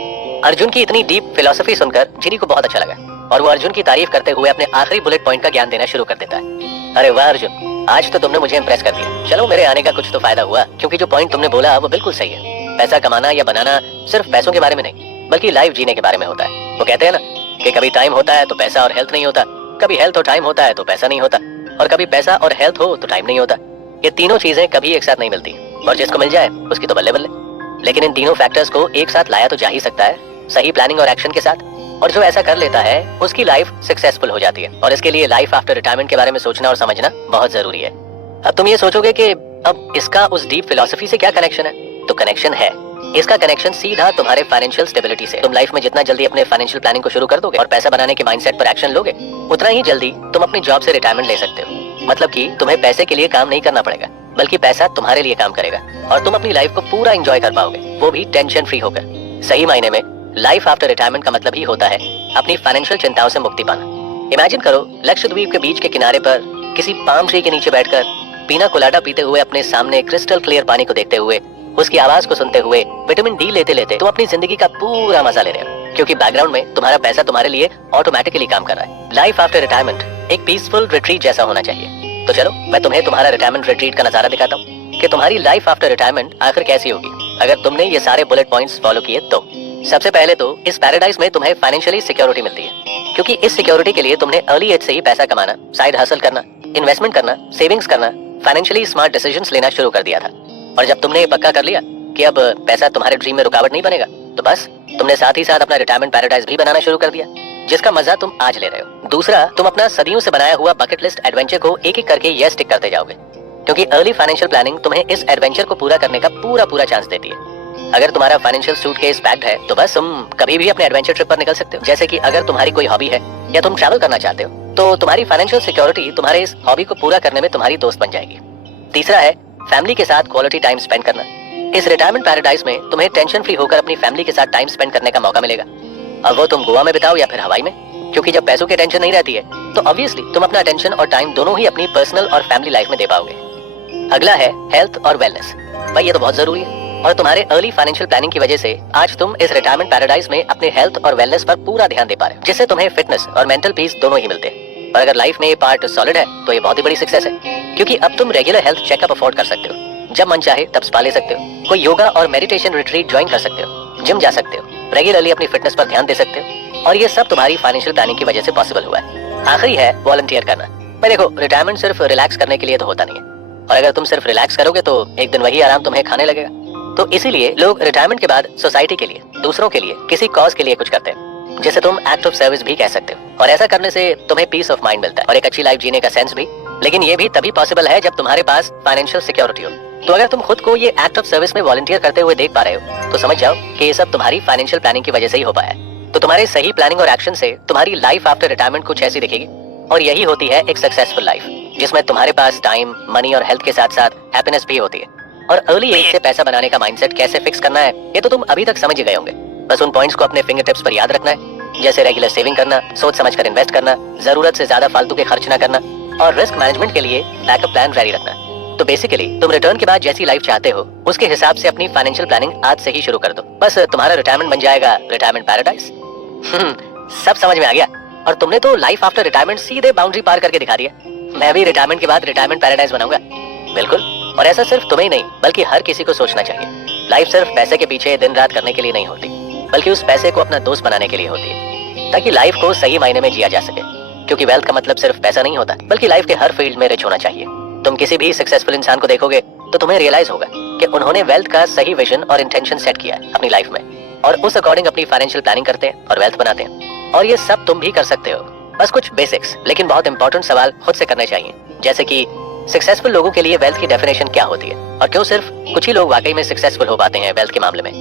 अर्जुन की इतनी डीप फिलोसफी सुनकर जिनी को बहुत अच्छा लगा, और वो अर्जुन की तारीफ करते हुए अपने आखिरी बुलेट पॉइंट का ज्ञान देना शुरू कर देता है। अरे वाह अर्जुन, आज तो तुमने मुझे इम्प्रेस कर दिया। चलो मेरे आने का कुछ तो फायदा हुआ, क्योंकि जो पॉइंट तुमने बोला वो बिल्कुल सही है। पैसा कमाना या बनाना सिर्फ पैसों के बारे में नहीं, बल्कि लाइफ जीने के बारे में होता है। वो कहते हैं ना कि कभी टाइम होता है तो पैसा और हेल्थ नहीं होता, कभी हेल्थ और टाइम होता है तो पैसा नहीं होता, और कभी पैसा और हेल्थ हो तो टाइम नहीं होता। ये तीनों चीजें कभी एक साथ नहीं मिलती, और जिसको मिल जाए उसकी तो बल्ले बल्ले। लेकिन इन तीनों फैक्टर्स को एक साथ लाया तो जा ही सकता है, सही प्लानिंग और एक्शन के साथ, और जो ऐसा कर लेता है उसकी लाइफ सक्सेसफुल हो जाती है। और इसके लिए लाइफ आफ्टर रिटायरमेंट के बारे में सोचना और समझना बहुत जरूरी है। अब तुम ये सोचोगे कि अब इसका उस डीप फिलॉसफी से क्या कनेक्शन है? तो कनेक्शन है। इसका कनेक्शन सीधा तुम्हारे फाइनेंशियल स्टेबिलिटी से। तुम लाइफ में जितना जल्दी अपने फाइनेंशियल प्लानिंग को शुरू कर दोगे और पैसा बनाने के माइंडसेट पर एक्शन लोगे, उतना ही जल्दी तुम अपनी जॉब से रिटायरमेंट ले सकते हो। मतलब कि तुम्हें पैसे के लिए काम नहीं करना पड़ेगा, बल्कि पैसा तुम्हारे लिए काम करेगा और तुम अपनी लाइफ को पूरा एंजॉय कर पाओगे, वो भी टेंशन फ्री होकर। सही मायने में लाइफ आफ्टर रिटायरमेंट का मतलब ही होता है अपनी फाइनेंशियल चिंताओं से मुक्ति पाना। इमेजिन करो, लक्षद्वीप के बीच के किनारे पर किसी पाम ट्री के नीचे बैठकर पीना कोलाडा पीते हुए अपने सामने क्रिस्टल क्लियर पानी को देखते हुए, उसकी आवाज को सुनते हुए, विटामिन डी लेते लेते तुम अपनी जिंदगी का पूरा मजा ले रहे हो, क्योंकि बैकग्राउंड में तुम्हारा पैसा तुम्हारे लिए ऑटोमेटिकली काम कर रहा है। लाइफ आफ्टर रिटायरमेंट एक पीसफुल रिट्रीट जैसा होना चाहिए। तो चलो मैं तुम्हें तुम्हारा रिटायरमेंट रिट्रीट का नजारा दिखाता हूँ कि तुम्हारी लाइफ आफ्टर रिटायरमेंट आखिर कैसी होगी अगर तुमने ये सारे बुलेट पॉइंट्स फॉलो किए तो। सबसे पहले तो इस पैराडाइज में तुम्हें फाइनेंशियली सिक्योरिटी मिलती है, क्योंकि इस सिक्योरिटी के लिए तुमने अर्ली एज से ही पैसा कमाना, साइड हसल करना, इन्वेस्टमेंट करना, सेविंग्स करना, फाइनेंशियली स्मार्ट डिसीजंस लेना शुरू कर दिया था। और जब तुमने ये पक्का कर लिया कि अब पैसा तुम्हारे ड्रीम में रुकावट नहीं बनेगा, तो बस तुमने साथ ही साथ अपना रिटायरमेंट पैराडाइज भी बनाना शुरू कर दिया, जिसका मजा तुम आज ले रहे हो। दूसरा, तुम अपना सदियों से बनाया हुआ बकेट लिस्ट एडवेंचर को एक एक करके यस टिक करते जाओगे, क्योंकि अर्ली फाइनेंशियल प्लानिंग तुम्हें इस एडवेंचर को पूरा करने का पूरा चांस देती है। अगर तुम्हारा फाइनेंशियल सूटकेस पैक्ड है तो बस तुम कभी भी अपने एडवेंचर ट्रिप पर निकल सकते हो। जैसे कि अगर तुम्हारी कोई हॉबी है या तुम ट्रैवल करना चाहते हो, तो तुम्हारी फाइनेंशियल सिक्योरिटी तुम्हारे इस हॉबी को पूरा करने में तुम्हारी दोस्त बन जाएगी। तीसरा है फैमिली के साथ क्वालिटी टाइम स्पेंड करना। इस रिटायरमेंट पैराडाइज में तुम्हें टेंशन फ्री होकर अपनी फैमिली के साथ टाइम स्पेंड करने का मौका मिलेगा। अब वो तुम गोवा में बिताओ या फिर हवाई में, क्योंकि जब पैसों की टेंशन नहीं रहती है तो ऑब्वियसली तुम अपना अटेंशन और टाइम दोनों ही अपनी पर्सनल और फैमिली लाइफ में दे पाओगे। अगला है हेल्थ और वेलनेस। भाई ये तो बहुत जरूरी है, और तुम्हारे अर्ली फाइनेंशियल प्लानिंग की वजह से आज तुम इस रिटायरमेंट पैराडाइज में अपने हेल्थ और वेलनेस पर पूरा ध्यान दे पा रहे हो, जिससे तुम्हें फिटनेस और मेंटल पीस दोनों ही मिलते हैं। और अगर लाइफ में ये पार्ट सॉलिड है तो ये बहुत ही बड़ी सक्सेस है, क्योंकि अब तुम रेगुलर हेल्थ चेकअप अफोर्ड कर सकते हो, जब मन चाहे तब स्पा ले सकते हो, कोई योगा और मेडिटेशन रिट्रीट ज्वाइन कर सकते हो, जिम जा सकते हो, रेगुलरली अपनी फिटनेस पर ध्यान दे सकते हो, और ये सब तुम्हारी फाइनेंशियल प्लानिंग की वजह से पॉसिबल हुआ है। आखिरी है वॉलंटियर करना। भाई देखो, रिटायरमेंट सिर्फ रिलैक्स करने के लिए तो होता नहीं है, और अगर तुम सिर्फ रिलैक्स करोगे तो एक दिन वही आराम तुम्हें खाने लगेगा। तो इसीलिए लोग रिटायरमेंट के बाद सोसाइटी के लिए, दूसरों के लिए, किसी कॉज के लिए कुछ करते हैं, जिसे तुम एक्ट ऑफ सर्विस भी कह सकते हो। और ऐसा करने से तुम्हें पीस ऑफ माइंड मिलता है और एक अच्छी लाइफ जीने का सेंस भी। लेकिन ये भी तभी पॉसिबल है जब तुम्हारे पास फाइनेंशियल सिक्योरिटी हो। तो अगर तुम खुद को ये एक्ट ऑफ सर्विस में वॉलंटियर करते हुए देख पा रहे हो, तो समझ जाओ कि ये सब तुम्हारी फाइनेंशियल प्लानिंग की वजह से ही हो पाया है। तो तुम्हारे सही प्लानिंग और एक्शन से तुम्हारी लाइफ आफ्टर रिटायरमेंट कुछ ऐसी दिखेगी, और यही होती है एक सक्सेसफुल लाइफ, जिसमें तुम्हारे पास टाइम, मनी और हेल्थ के साथ साथ हैप्पीनेस भी होती है। और अर्ली एज से पैसा बनाने का माइंडसेट कैसे फिक्स करना है, ये तो तुम अभी तक समझ ही गए होंगे। बस उन पॉइंट्स को अपने फिंगर टिप्स पर याद रखना है, जैसे रेगुलर सेविंग करना, सोच समझकर इन्वेस्ट करना, जरूरत से ज्यादा फालतू के खर्च ना करना, और रिस्क मैनेजमेंट के लिए बैकअप प्लान रेडी रखना। तो बेसिकली तुम रिटर्न के बाद जैसी लाइफ चाहते हो, उसके हिसाब से अपनी फाइनेंशियल प्लानिंग आज से ही शुरू कर दो। बस तुम्हारा रिटायरमेंट बन जाएगा रिटायरमेंट पैराडाइज। सब समझ में आ गया, और तुमने तो लाइफ आफ्टर रिटायरमेंट सीधे बाउंड्री पार करके दिखा दिया। मैं भी रिटायरमेंट के बाद रिटायरमेंट पैराडाइज बनाऊंगा। बिल्कुल, और ऐसा सिर्फ तुम्हें ही नहीं बल्कि हर किसी को सोचना चाहिए। लाइफ सिर्फ पैसे के पीछे दिन रात करने के लिए नहीं होती, बल्कि उस पैसे को अपना दोस्त बनाने के लिए होती है, ताकि लाइफ को सही मायने में जिया जा सके। क्योंकि वेल्थ का मतलब सिर्फ पैसा नहीं होता, बल्कि लाइफ के हर फील्ड में रिच होना चाहिए। तुम किसी भी सक्सेसफुल इंसान को देखोगे तो तुम्हें रियलाइज होगा कि उन्होंने वेल्थ का सही विजन और इंटेंशन सेट किया है अपनी लाइफ में, और उस अकॉर्डिंग अपनी फाइनेंशियल प्लानिंग करते हैं और वेल्थ बनाते हैं। और ये सब तुम भी कर सकते हो। बस कुछ बेसिक्स लेकिन बहुत इंपॉर्टेंट सवाल खुद से करने चाहिए, जैसे कि सक्सेसफुल लोगों के लिए वेल्थ की डेफिनेशन क्या होती है, और क्यों सिर्फ कुछ ही लोग वाकई में सक्सेसफुल हो पाते हैं वेल्थ के मामले में।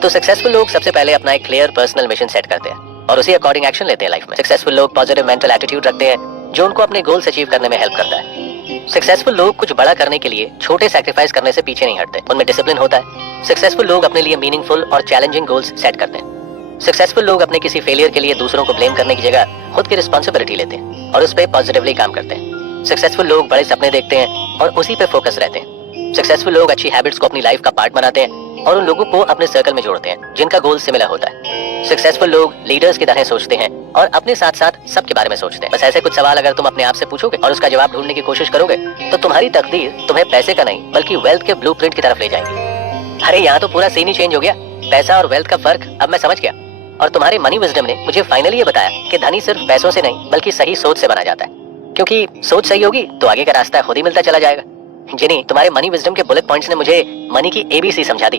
तो सक्सेसफुल लोग सबसे पहले अपना एक क्लियर पर्सनल मिशन सेट करते हैं और उसी अकॉर्डिंग एक्शन लेते हैं लाइफ में। सक्सेसफुल लोग पॉजिटिव मेंटल एटीट्यूड रखते हैं, जो उनको अपने गोल्स अचीव करने में हेल्प करता है। सक्सेसफुल लोग कुछ बड़ा करने के लिए छोटे सैक्रिफाइस करने से पीछे नहीं हटते, उनमें डिसिप्लिन होता है। सक्सेसफुल लोग अपने लिए मीनिंगफुल और चैलेंजिंग गोल्स सेट करते हैं। सक्सेसफुल लोग अपने किसी फेलियर के लिए दूसरों को ब्लेम करने की जगह खुद की रिस्पॉन्सिबिलिटी लेते हैं और उस पर पॉजिटिवली काम करते हैं। सक्सेसफुल लोग बड़े सपने देखते हैं और उसी पे फोकस रहते हैं। सक्सेसफुल लोग अच्छी हैबिट्स को अपनी लाइफ का पार्ट बनाते हैं और उन लोगों को अपने सर्कल में जोड़ते हैं जिनका गोल सिमिलर होता है। सक्सेसफुल लोग लीडर्स की तरह सोचते हैं और अपने साथ साथ सबके बारे में सोचते हैं। बस ऐसे कुछ सवाल अगर तुम अपने आप से पूछोगे और उसका जवाब ढूंढने की कोशिश करोगे, तो तुम्हारी तकदीर तुम्हें पैसे का नहीं बल्कि वेल्थ के ब्लूप्रिंट की तरफ ले जाएगी। अरे यहाँ तो पूरा सीन ही चेंज हो गया। पैसा और वेल्थ का फर्क अब मैं समझ गया, और तुम्हारे मनी विजडम ने मुझे फाइनली ये बताया कि धनी सिर्फ पैसों से नहीं बल्कि सही सोच से बना जाता है। क्योंकि सोच सही होगी तो आगे का रास्ता खुद ही मिलता चला जाएगा। जिनी, तुम्हारे मनी विजडम के बुलेट पॉइंट्स ने मुझे मनी की ABC समझा दी,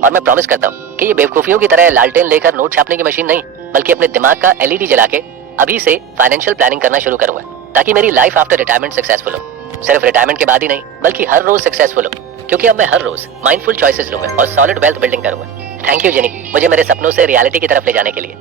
और मैं प्रॉमिस करता हूँ कि ये बेवकूफियों की तरह लालटेन लेकर नोट छापने की मशीन नहीं, बल्कि अपने दिमाग का LED जला के अभी से फाइनेंशियल प्लानिंग करना शुरू करूंगा, ताकि मेरी लाइफ आफ्टर रिटायरमेंट सक्सेसफुल हो। सिर्फ रिटायरमेंट के बाद ही नहीं बल्कि हर रोज सक्सेसफुल हो, क्योंकि अब मैं हर रोज माइंडफुल चॉइसेस लूंगा और सॉलिड वेल्थ बिल्डिंग करूंगा। थैंक यू जेनी, मुझे मेरे सपनों से रियलिटी की तरफ ले जाने के लिए।